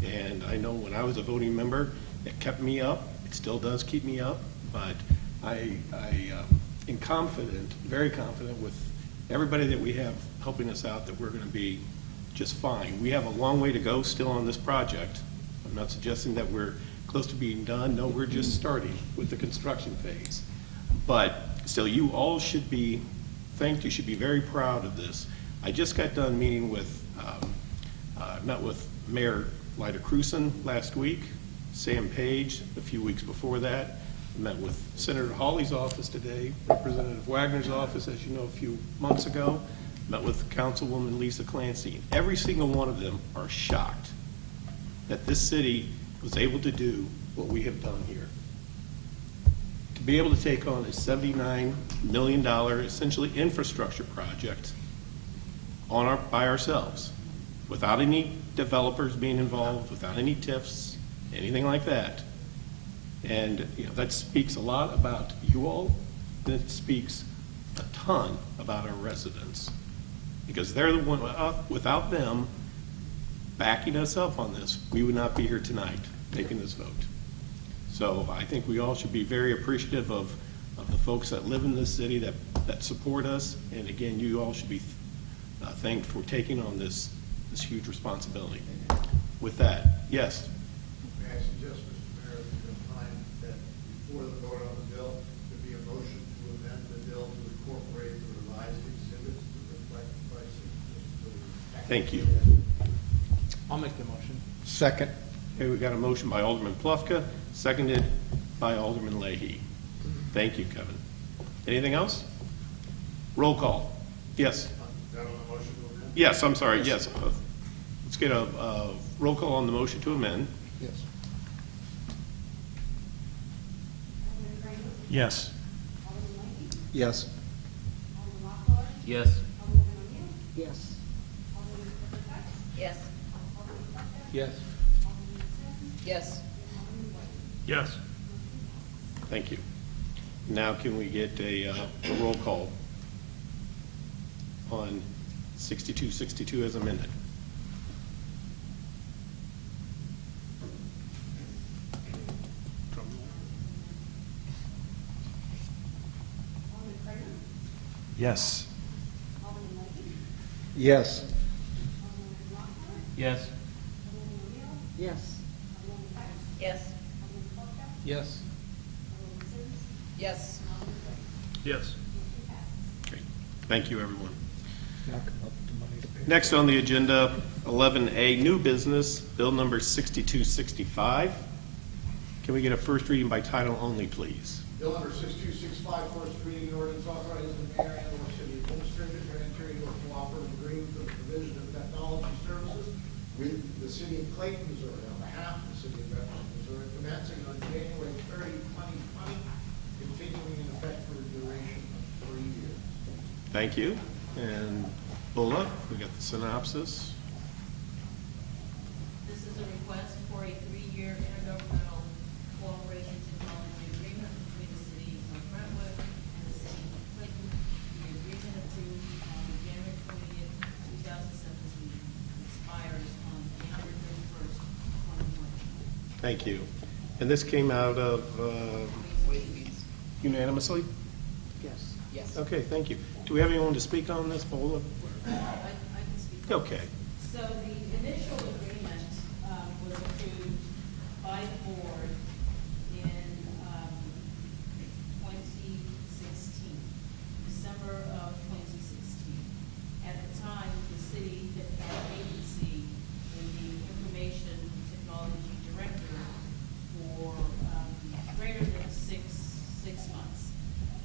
And I know when I was a voting member, it kept me up. It still does keep me up, but I am confident, very confident with everybody that we have helping us out that we're going to be just fine. We have a long way to go still on this project. I'm not suggesting that we're close to being done. No, we're just starting with the construction phase. But still, you all should be thanked. You should be very proud of this. I just got done meeting with, met with Mayor Lyda Cruson last week, Sam Page a few weeks before that. Met with Senator Hawley's office today, Representative Wagner's office, as you know, a few months ago. Met with Councilwoman Lisa Clancy. Every single one of them are shocked that this city was able to do what we have done here. To be able to take on a $79 million, essentially infrastructure project by ourselves, without any developers being involved, without any TIFs, anything like that. And that speaks a lot about you all, and it speaks a ton about our residents. Because they're the one, without them backing us up on this, we would not be here tonight taking this vote. So I think we all should be very appreciative of the folks that live in this city that support us. And again, you all should be thanked for taking on this huge responsibility. With that, yes? May I suggest, Mr. Mayor, if you don't mind, that before the vote on the bill, there be a motion to amend the bill to incorporate the revised exhibits to reflect the pricing. Thank you. I'll make the motion. Second. Okay, we got a motion by Alderman Plufka, seconded by Alderman Leahy. Thank you, Kevin. Anything else? Roll call. Yes. Yes, I'm sorry, yes. Let's get a roll call on the motion to amend. Yes. Yes. Yes. Yes. Yes. Yes. Yes. Yes. Yes. Thank you. Now can we get a roll call on 6262 as amended? Yes. Yes. Yes. Yes. Yes. Yes. Yes. Yes. Okay. Thank you, everyone. Next on the agenda, 11A, new business, bill number 6265. Can we get a first reading by title only, please? Bill number 6265, first reading, an ordinance authorizing the mayor and or city administrator to enter into a cooperative agreement for the provision of technology services with the city of Clayton, Missouri, on behalf of the city of Brentwood, Missouri, commencing on January 30, 2020, continuing in effect for a duration of 3 years. Thank you. And Bulla, we got the synopsis. This is a request for a 3-year intergovernmental cooperation technology agreement between the city of Brentwood and the city of Clayton. The agreement approved on January 20th, 2017, and expires on January 31st, 2020. Thank you. And this came out of unanimously? Yes. Yes. Okay, thank you. Do we have anyone to speak on this, Paula? I can speak. Okay. So the initial agreement was approved by the board in 2016, December of 2016. At the time, the city had had a vacancy in the information technology director for greater than six months.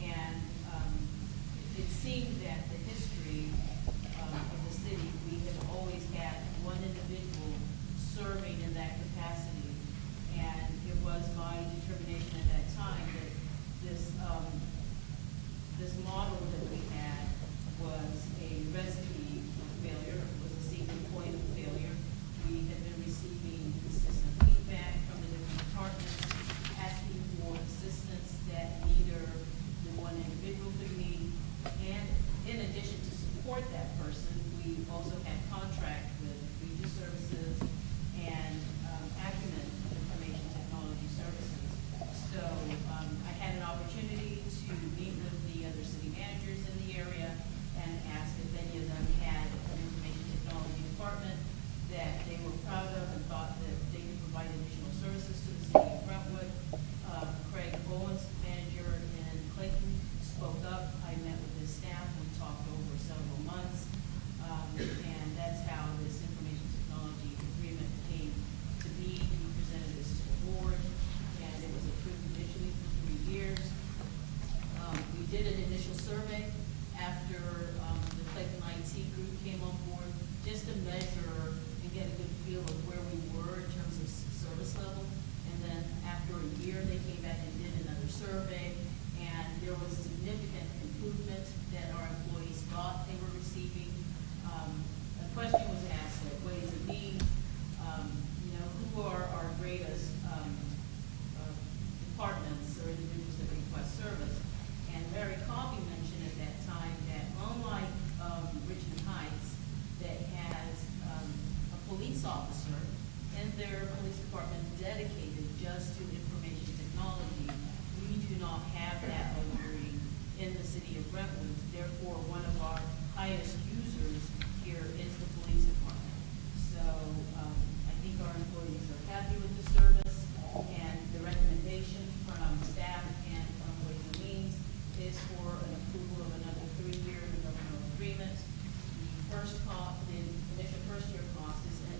And it seemed that the history of the city, we had always had one individual serving in that capacity. And it was my determination at that time that this model that we had was a recipe of failure, was a single point of failure. We had been receiving consistent feedback from the different departments, asking for assistance that neither the one individual could meet. And in addition to support that person, we also had contract with Regis Services and Acumen Information Technology Services. So I had an opportunity to meet with the other city managers in the area and ask if any of them had an information technology department that they were proud of and thought that they could provide additional services to the city of Brentwood. Craig Owens, manager in Clayton, spoke up. I met with his staff. We talked over several months. And that's how this information technology agreement came to be. We presented this to the board, and it was approved initially for 3 years. We did an initial survey after the Clayton IT group came on board, just to measure and get a good feel of where we were in terms of service level. And then after a year, they came back and did another survey, and there was significant improvement that our employees thought they were receiving. A question was asked at Ways and Means, who are our greatest departments or individuals that request service? And Larry Coffey mentioned at that time that unlike Richmond Heights, that has a police officer in their police department dedicated just to information technology, we do not have that luxury in the city of Brentwood. Therefore, one of our highest users here is the police department. So I think our employees are happy with the service, and the recommendation from staff and from Ways and Means is for an approval of another 3-year intergovernmental agreement. The initial first-year cost is in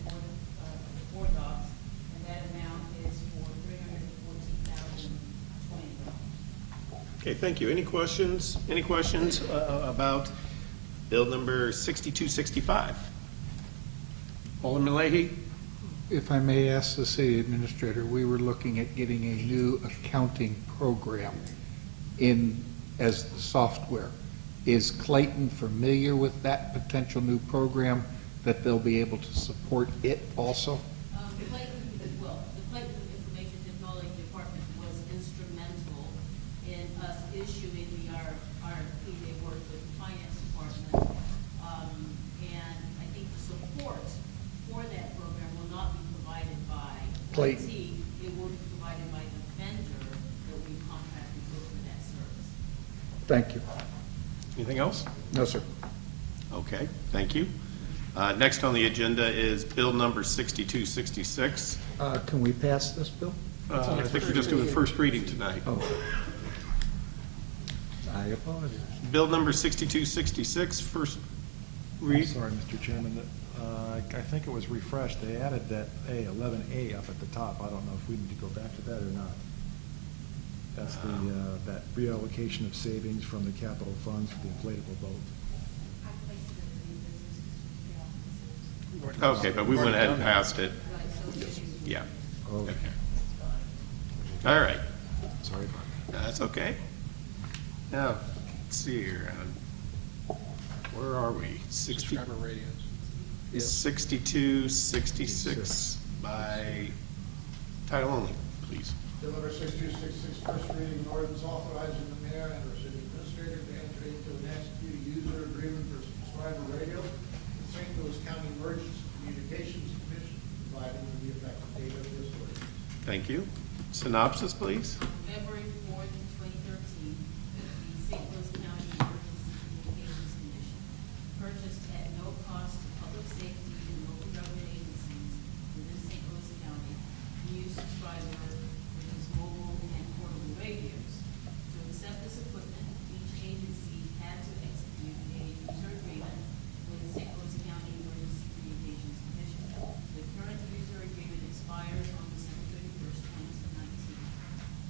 board docs, and that amount is for $314,020. Okay, thank you. Any questions? Any questions about bill number 6265? Alderman Leahy? If I may ask the city administrator, we were looking at getting a new accounting program as the software. Is Clayton familiar with that potential new program, that they'll be able to support it also? The Clayton Information Technology Department was instrumental in us issuing the RFP. They worked with the finance department. And I think the support for that program will not be provided by Clayton. IT. It will be provided by the vendor that we contracted with for that service. Thank you. Anything else? No, sir. Okay, thank you. Next on the agenda is bill number 6266. Can we pass this bill? I think we're just doing first reading tonight. Oh. I apologize. Bill number 6266, first read. Sorry, Mr. Chairman, I think it was refreshed. They added that 11A up at the top. I don't know if we need to go back to that or not. That's that reallocation of savings from the capital funds for the inflatable boat. Okay, but we went ahead and passed it. Yeah. Okay. All right. Sorry about that. That's okay. Now, let's see here. Where are we? 6266 by title only, please. Bill number 6266, first reading, an ordinance authorizing the mayor and our city administrator to enter into and execute a user agreement for subscriber radio with St. Louis County Emergency Communications Commission, providing the effective date of this ordinance. Thank you. Synopsis, please. February 4th, 2013, the St. Louis County Emergency Communications Commission purchased at no cost to public safety and local government agencies within St. Louis County new subscriber, which is mobile and portable radios. To accept this equipment, each agency had to execute a user agreement with St. Louis County Emergency Communications Commission. The current user agreement expires on December 31st, 2019.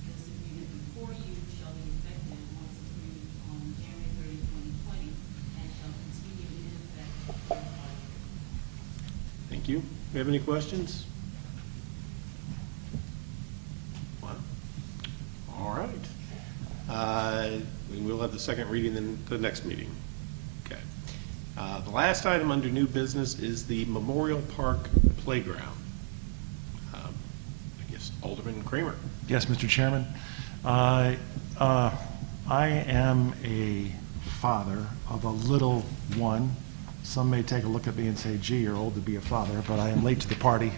This agreement before you shall be effective once approved on January 30, 2020, and shall continue in effect for 5 years. Thank you. Do you have any questions? Wow. All right. We will have the second reading in the next meeting. Okay. The last item under new business is the Memorial Park Playground. I guess Alderman Kramer. Yes, Mr. Chairman. I am a father of a little one. Some may take a look at me and say, gee, you're old to be a father, but I am late to the party.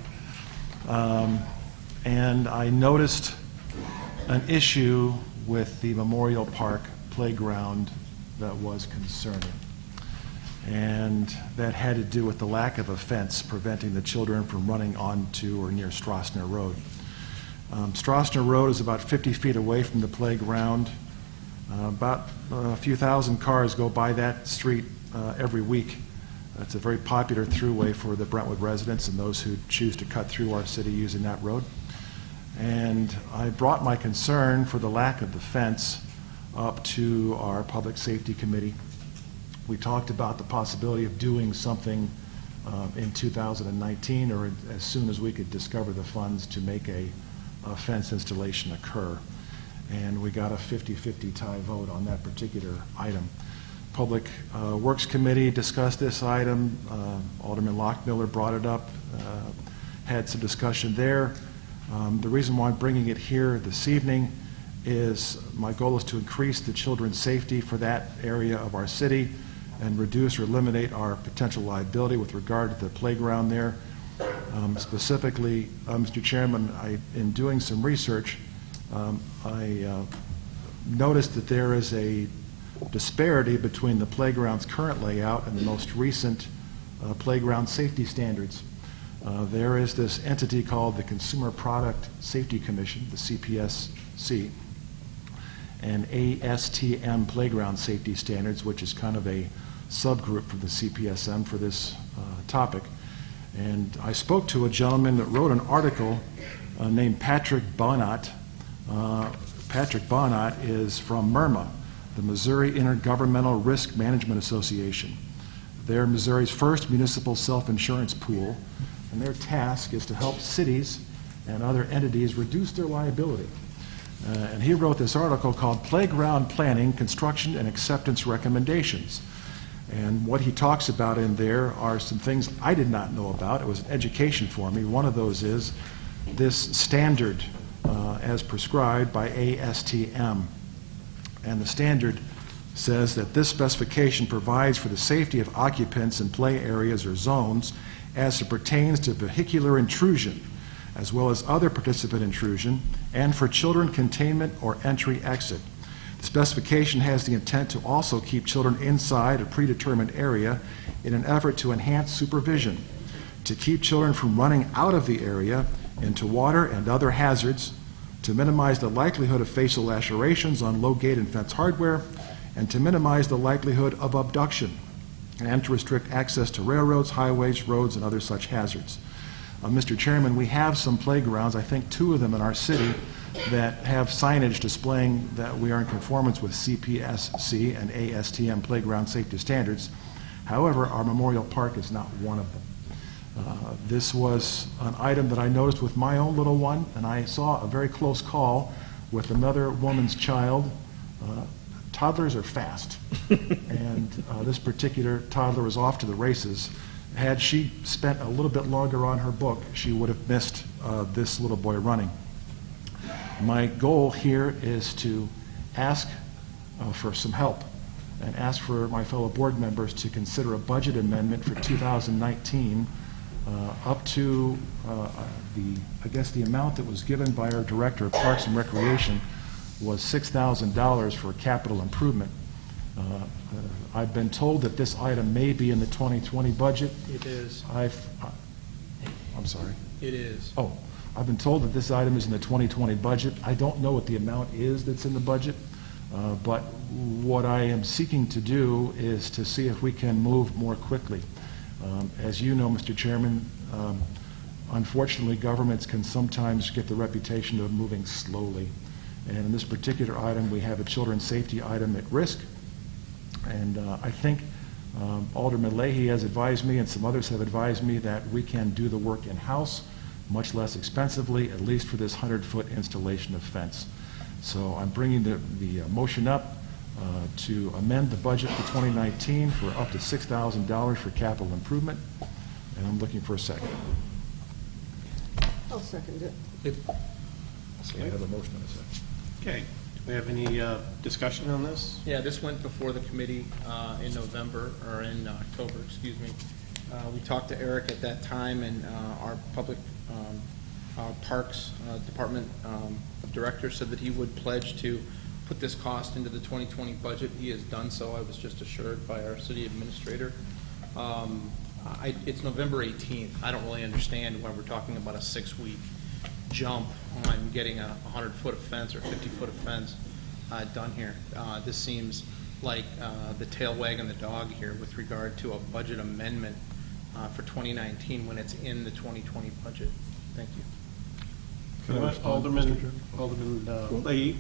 And I noticed an issue with the Memorial Park Playground that was concerning. And that had to do with the lack of a fence preventing the children from running onto or near Strassner Road. Strassner Road is about 50 feet away from the playground. About a few thousand cars go by that street every week. It's a very popular throughway for the Brentwood residents and those who choose to cut through our city using that road. And I brought my concern for the lack of the fence up to our Public Safety Committee. We talked about the possibility of doing something in 2019 or as soon as we could discover the funds to make a fence installation occur. And we got a 50-50 tie vote on that particular item. Public Works Committee discussed this item. Alderman Lockmiller brought it up, had some discussion there. The reason why I'm bringing it here this evening is my goal is to increase the children's safety for that area of our city and reduce or eliminate our potential liability with regard to the playground there. Specifically, Mr. Chairman, in doing some research, I noticed that there is a disparity between the playground's current layout and the most recent playground safety standards. There is this entity called the Consumer Product Safety Commission, the CPSC, and ASTM Playground Safety Standards, which is kind of a subgroup from the CPSM for this topic. And I spoke to a gentleman that wrote an article named Patrick Bonat. Patrick Bonat is from MIRMA, the Missouri Intergovernmental Risk Management Association. They're Missouri's first municipal self-insurance pool, and their task is to help cities and other entities reduce their liability. And he wrote this article called Playground Planning, Construction, and Acceptance Recommendations. And what he talks about in there are some things I did not know about. It was an education for me. One of those is this standard as prescribed by ASTM. And the standard says that this specification provides for the safety of occupants in play areas or zones as it pertains to vehicular intrusion, as well as other participant intrusion, and for children containment or entry-exit. The specification has the intent to also keep children inside a predetermined area in an effort to enhance supervision, to keep children from running out of the area into water and other hazards, to minimize the likelihood of facial lacerations on low gate and fence hardware, and to minimize the likelihood of abduction, and to restrict access to railroads, highways, roads, and other such hazards. Mr. Chairman, we have some playgrounds, I think 2 of them in our city, that have signage displaying that we are in conformance with CPSC and ASTM playground safety standards. However, our Memorial Park is not one of them. This was an item that I noticed with my own little one, and I saw a very close call with another woman's child. Toddlers are fast, and this particular toddler was off to the races. Had she spent a little bit longer on her book, she would have missed this little boy running. My goal here is to ask for some help and ask for my fellow board members to consider a budget amendment for 2019 up to I guess the amount that was given by our Director of Parks and Recreation was $6,000 for capital improvement. I've been told that this item may be in the 2020 budget. It is. I'm sorry. It is. Oh, I've been told that this item is in the 2020 budget. I don't know what the amount is that's in the budget, but what I am seeking to do is to see if we can move more quickly. As you know, Mr. Chairman, unfortunately, governments can sometimes get the reputation of moving slowly. And in this particular item, we have a children's safety item at risk. And I think Alderman Leahy has advised me, and some others have advised me, that we can do the work in-house much less expensively, at least for this 100-foot installation of fence. So I'm bringing the motion up to amend the budget for 2019 for up to $6,000 for capital improvement, and I'm looking for a second. I'll second it. I have a motion and a second. Okay, do we have any discussion on this? Yeah, this went before the committee in November, or in October, excuse me. We talked to Eric at that time, and our public parks department director said that he would pledge to put this cost into the 2020 budget. He has done so. I was just assured by our city administrator. It's November 18th. I don't really understand when we're talking about a 6-week jump on getting a 100-foot of fence or 50-foot of fence done here. This seems like the tail wagging the dog here with regard to a budget amendment for 2019 when it's in the 2020 budget. Thank you. Alderman Leahy?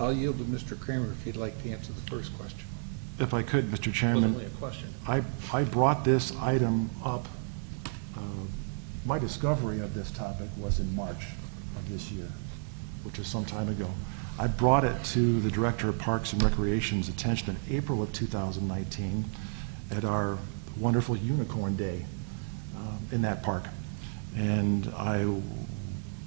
I'll yield to Mr. Kramer if he'd like to answer the first question. If I could, Mr. It was Chairman. only a question. I brought this item up, my discovery of this topic was in March of this year, which is some time ago. I brought it to the Director of Parks and Recreation's attention in April of 2019 at our wonderful Unicorn Day in that park. And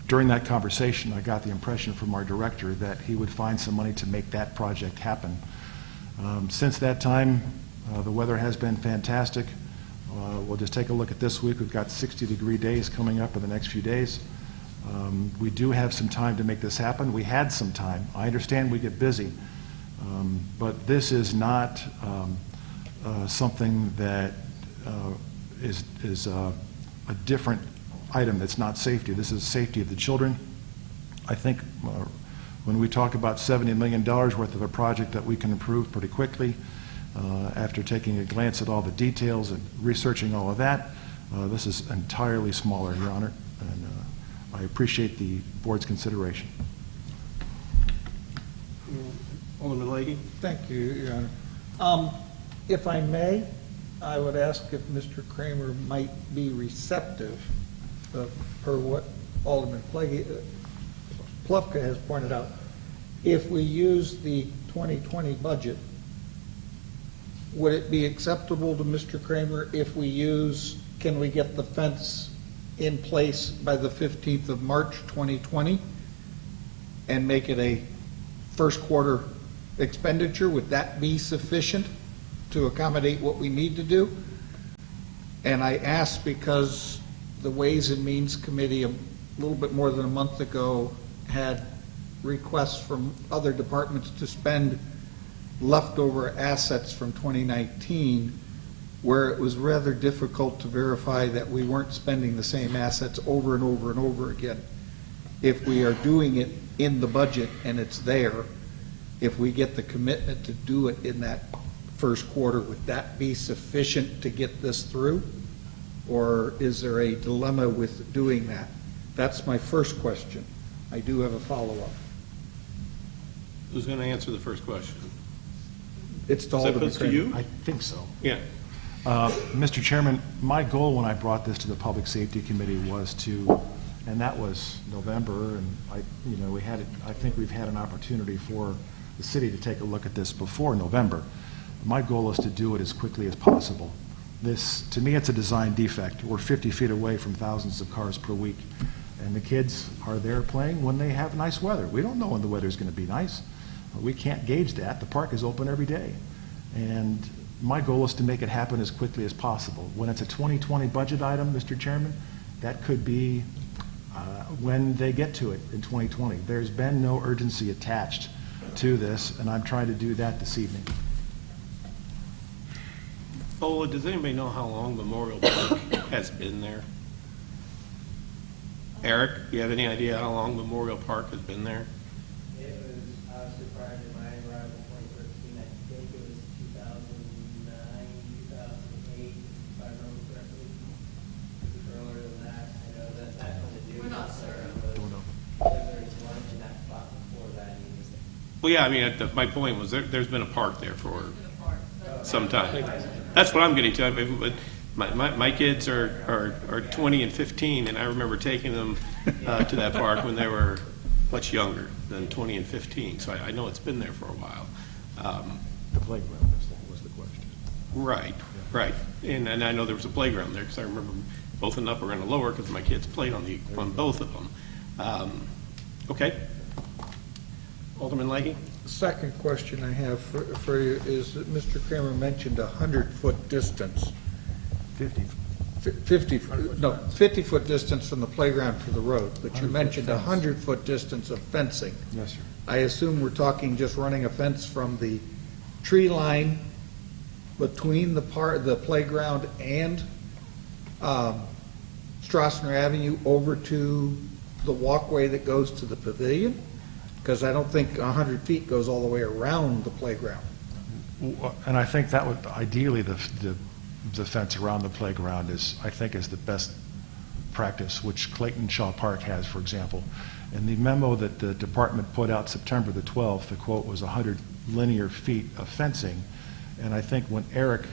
during that conversation, I got the impression from our director that he would find some money to make that project happen. Since that time, the weather has been fantastic. We'll just take a look at this week. We've got 60-degree days coming up in the next few days. We do have some time to make this happen. We had some time. I understand we get busy, but this is not something that is a different item that's not safety. This is safety of the children. I think when we talk about $70 million worth of a project that we can improve pretty quickly, after taking a glance at all the details and researching all of that, this is entirely smaller, Your Honor, and I appreciate the board's consideration. Alderman Leahy? Thank you, Your Honor. If I may, I would ask if Mr. Kramer might be receptive per what Alderman Plufka has pointed out. If we use the 2020 budget, would it be acceptable to Mr. Kramer if we can we get the fence in place by the 15th of March 2020 and make it a first quarter expenditure? Would that be sufficient to accommodate what we need to do? And I ask because the Ways and Means Committee a little bit more than a month ago had requests from other departments to spend leftover assets from 2019 where it was rather difficult to verify that we weren't spending the same assets over and over and over again. If we are doing it in the budget and it's there, if we get the commitment to do it in that first quarter, would that be sufficient to get this through? Or is there a dilemma with doing that? That's my first question. I do have a follow-up. Who's going to answer the first question? It's to Alderman Is that to you? I think so. Yeah. Mr. Chairman, my goal when I brought this to the Public Safety Committee was to, and that was November, and I think we've had an opportunity for the city to take a look at this before November. My goal is to do it as quickly as possible. This, to me, it's a design defect. We're 50 feet away from thousands of cars per week, and the kids are there playing when they have nice weather. We don't know when the weather's going to be nice. We can't gauge that. The park is open every day. And my goal is to make it happen as quickly as possible. When it's a 2020 budget item, Mr. Chairman, that could be when they get to it in 2020. There's been no urgency attached to this, and I'm trying to do that this evening. Ola, does anybody know how long Memorial Park has been there? Eric, you have any idea how long Memorial Park has been there? It was obviously prior to my arrival in 2013. I think it was 2009, 2008, if I remember correctly. Earlier than that, I know that that's when the We're not certain. There's one in that spot before that. He was there. Well, yeah, I mean, my point was there's been a park there for some time. That's what I'm getting to. I mean, my kids are 20 and 15, and I remember taking them to that park when they were much younger than 20 and 15. So I know it's been there for a while. The playground was the question. Right, right. And I know there was a playground there because I remember both an upper and a lower because my kids played on both of them. Okay. Alderman Leahy? Second question I have for you is that Mr. Kramer mentioned a 100-foot distance. 50-foot distance from the playground to the road, but you mentioned a 100-foot distance of fencing. Yes, sir. I assume we're talking just running a fence from the tree line between the playground and Strassner Avenue over to the walkway that goes to the pavilion? Because I don't think 100 feet goes all the way around the playground. And I think that would, ideally, the fence around the playground is the best practice, which Clayton Shaw Park has, for example. In the memo that the department put out September the 12th, the quote was 100 linear feet of fencing. And I think when Eric,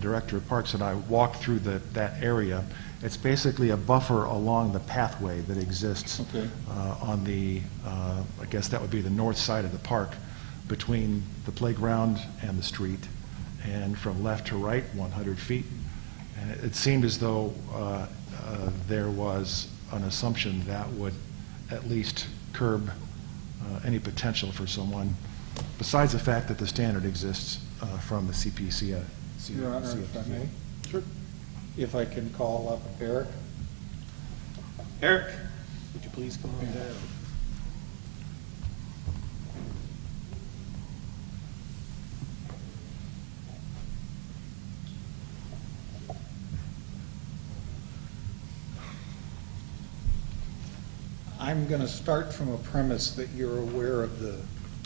Director of Parks, and I walked through that area, it's basically a buffer along the pathway that exists on the, I guess that would be the north side of the park, between the playground and the street, and from left to right, 100 feet. And it seemed as though there was an assumption that would at least curb any potential for someone, besides the fact that the standard exists from the CPC. Your Honor, if I may? Sure. If I can call up Eric. Eric, would you please come on down? I'm going to start from a premise that you're aware of the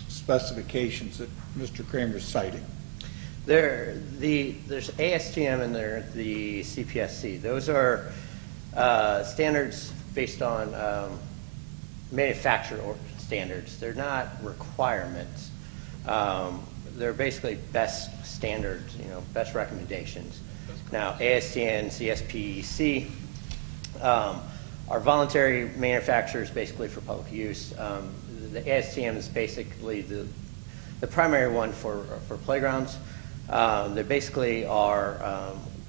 specifications that Mr. Kramer's citing. There's ASTM and there's the CPSC. Those are standards based on manufacturer standards. They're not requirements. They're basically best standards, best recommendations. Now, ASTM, CSPC are voluntary manufacturers basically for public use. The ASTM is basically the primary one for playgrounds. They basically are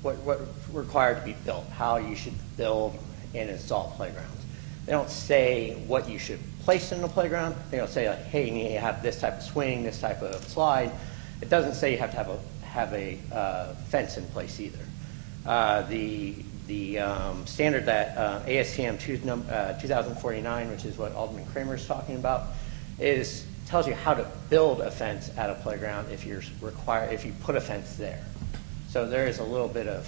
what required to be built, how you should build and install playgrounds. They don't say what you should place in the playground. They don't say, like, hey, you need to have this type of swing, this type of slide. It doesn't say you have to have a fence in place either. The standard that ASTM 2049, which is what Alderman Kramer is talking about, tells you how to build a fence at a playground if you put a fence there. So there is a little bit of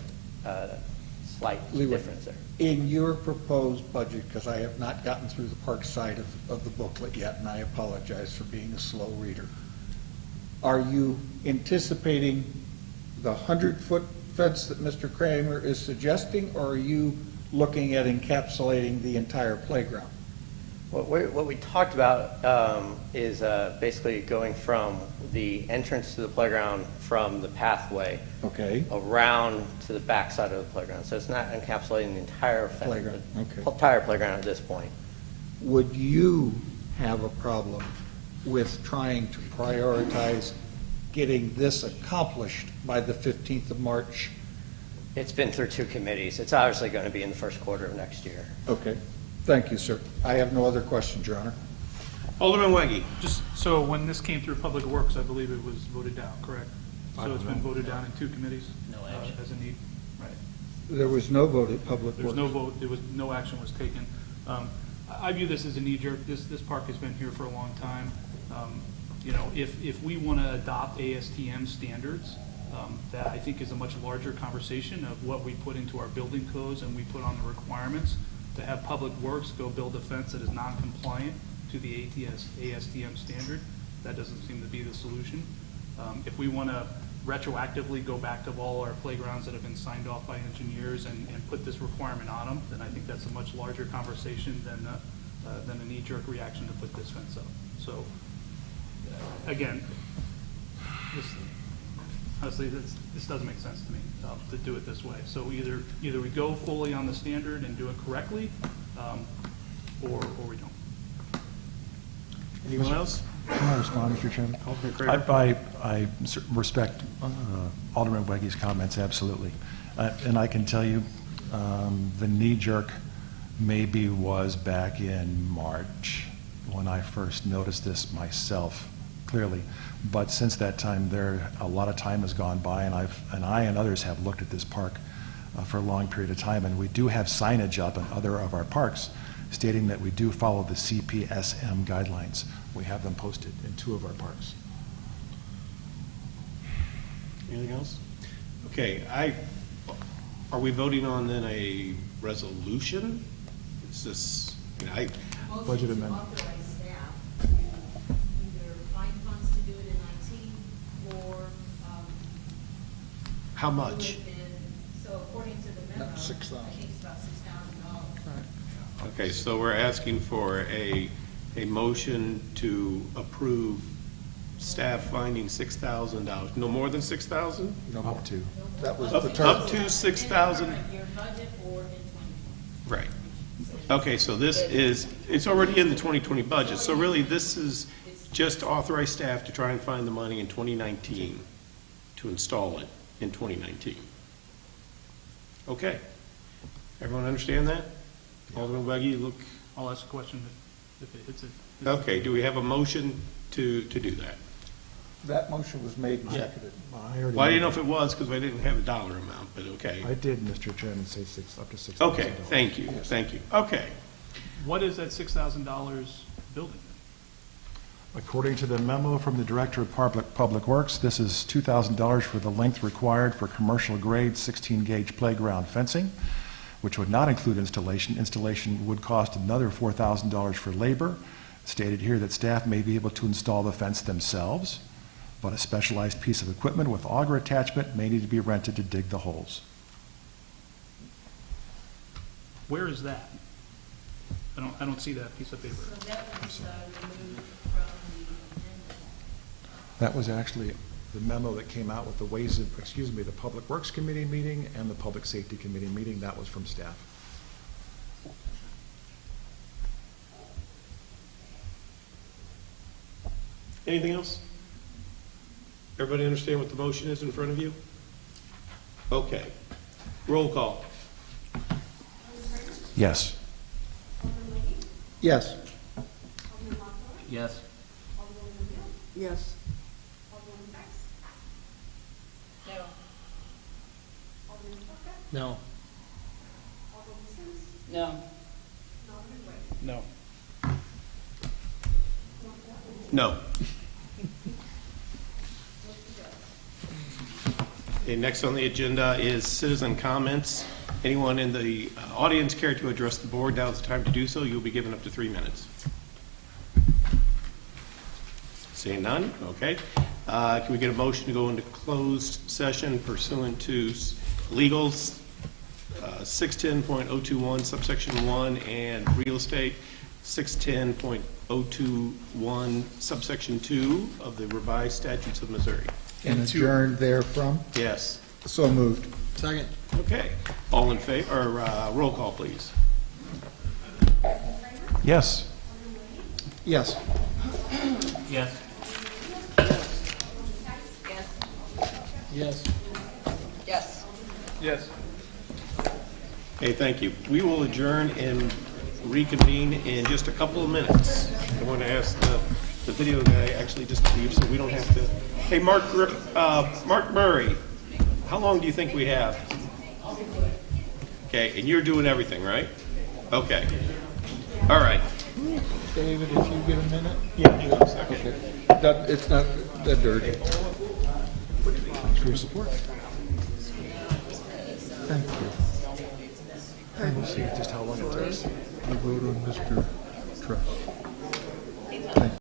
slight difference there. In your proposed budget, because I have not gotten through the park side of the booklet yet, and I apologize for being a slow reader, are you anticipating the 100-foot fence that Mr. Kramer is suggesting, or are you looking at encapsulating the entire playground? What we talked about is basically going from the entrance to the playground from the pathway around to the back side of the playground. So it's not encapsulating the entire playground, entire playground at this point. Would you have a problem with trying to prioritize getting this accomplished by the 15th of March? It's been through 2 committees. It's obviously going to be in the first quarter of next year. Okay. Thank you, sir. I have no other questions, Your Honor. Alderman Weggie. Just so when this came through Public Works, I believe it was voted down, correct? So it's been voted down in 2 committees? No action. As a need, right. There was no vote at Public There's Works. no vote, no action was taken. I view this as a knee-jerk. This park has been here for a long time. You know, if we want to adopt ASTM standards, that I think is a much larger conversation of what we put into our building codes and we put on the requirements. To have Public Works go build a fence that is non-compliant to the ASTM standard, that doesn't seem to be the solution. If we want to retroactively go back to all our playgrounds that have been signed off by engineers and put this requirement on them, then I think that's a much larger conversation than a knee-jerk reaction to put this fence up. So, again, honestly, this doesn't make sense to me, to do it this way. So either we go fully on the standard and do it correctly, or we don't. Anyone else? Can I respond, Mr. Chairman? Alderman Craig. I respect Alderman Wegge's comments, absolutely. And I can tell you, the knee-jerk maybe was back in March when I first noticed this myself, clearly. But since that time, a lot of time has gone by, and I and others have looked at this park for a long period of time, and we do have signage up in other of our parks stating that we do follow the CPSM guidelines. We have them posted in 2 of our parks. Anything else? Okay, are we voting on then a resolution? Is this, Budget amendment. Authorize staff to either find funds to do it in 19 or, how much? do it in- so according to the memo, Not 6,000. I think it's about $6,000. Okay, so we're asking for a motion to approve staff finding $6,000. No more than 6,000? No, up to. That was Up the term. to 6,000? Your budget or in 2020. Right. Okay, so this is, it's already in the 2020 budget, so really this is just to authorize staff to try and find the money in 2019 to install it in 2019. Okay. Everyone understand that? Alderman Wegge, look. I'll ask a question if it hits it. Okay, do we have a motion to do that? That motion was made and seconded. Well, I didn't know if it was because I didn't have a dollar amount, but okay. I did, Mr. Chairman, say up to $6,000. Okay, thank you, thank you. Okay. What is that $6,000 building? According to the memo from the Director of Public Works, this is $2,000 for the length required for commercial grade 16-gauge playground fencing, which would not include installation. Installation would cost another $4,000 for labor. Stated here that staff may be able to install the fence themselves, but a specialized piece of equipment with auger attachment may need to be rented to dig the holes. Where is that? I don't see that piece of paper. So that was removed from the agenda. That was actually the memo that came out with the Public Works Committee meeting and the Public Safety Committee meeting. That was from staff. Anything else? Everybody understand what the motion is in front of you? Okay. Roll call. Yes. Yes. Yes. Yes. No. No. No. No. No. Okay, next on the agenda is citizen comments. Anyone in the audience care to address the board? Now is the time to do so. You'll be given up to 3 minutes. Seeing none, okay. Can we get a motion to go into closed session pursuant to legals 610.021 subsection 1 and real estate 610.021 subsection 2 of the revised statutes of Missouri? And adjourned therefrom? Yes. So moved. Second. Okay. All in favor, or roll call, please. Yes. Yes. Yes. Yes. Yes. Yes. Okay, thank you. We will adjourn and reconvene in just a couple of minutes. I want to ask the the video guy actually just leave, so we don't have to. Hey, Mark Murray, how long do you think we have? Okay, and you're doing everything, right? Okay. All right. David, if you get a minute? Yeah, hang on a second. Okay. It's not that dirty. Thanks for your support. Thank you. And we'll see just how long it takes. I vote on Mr. Truss.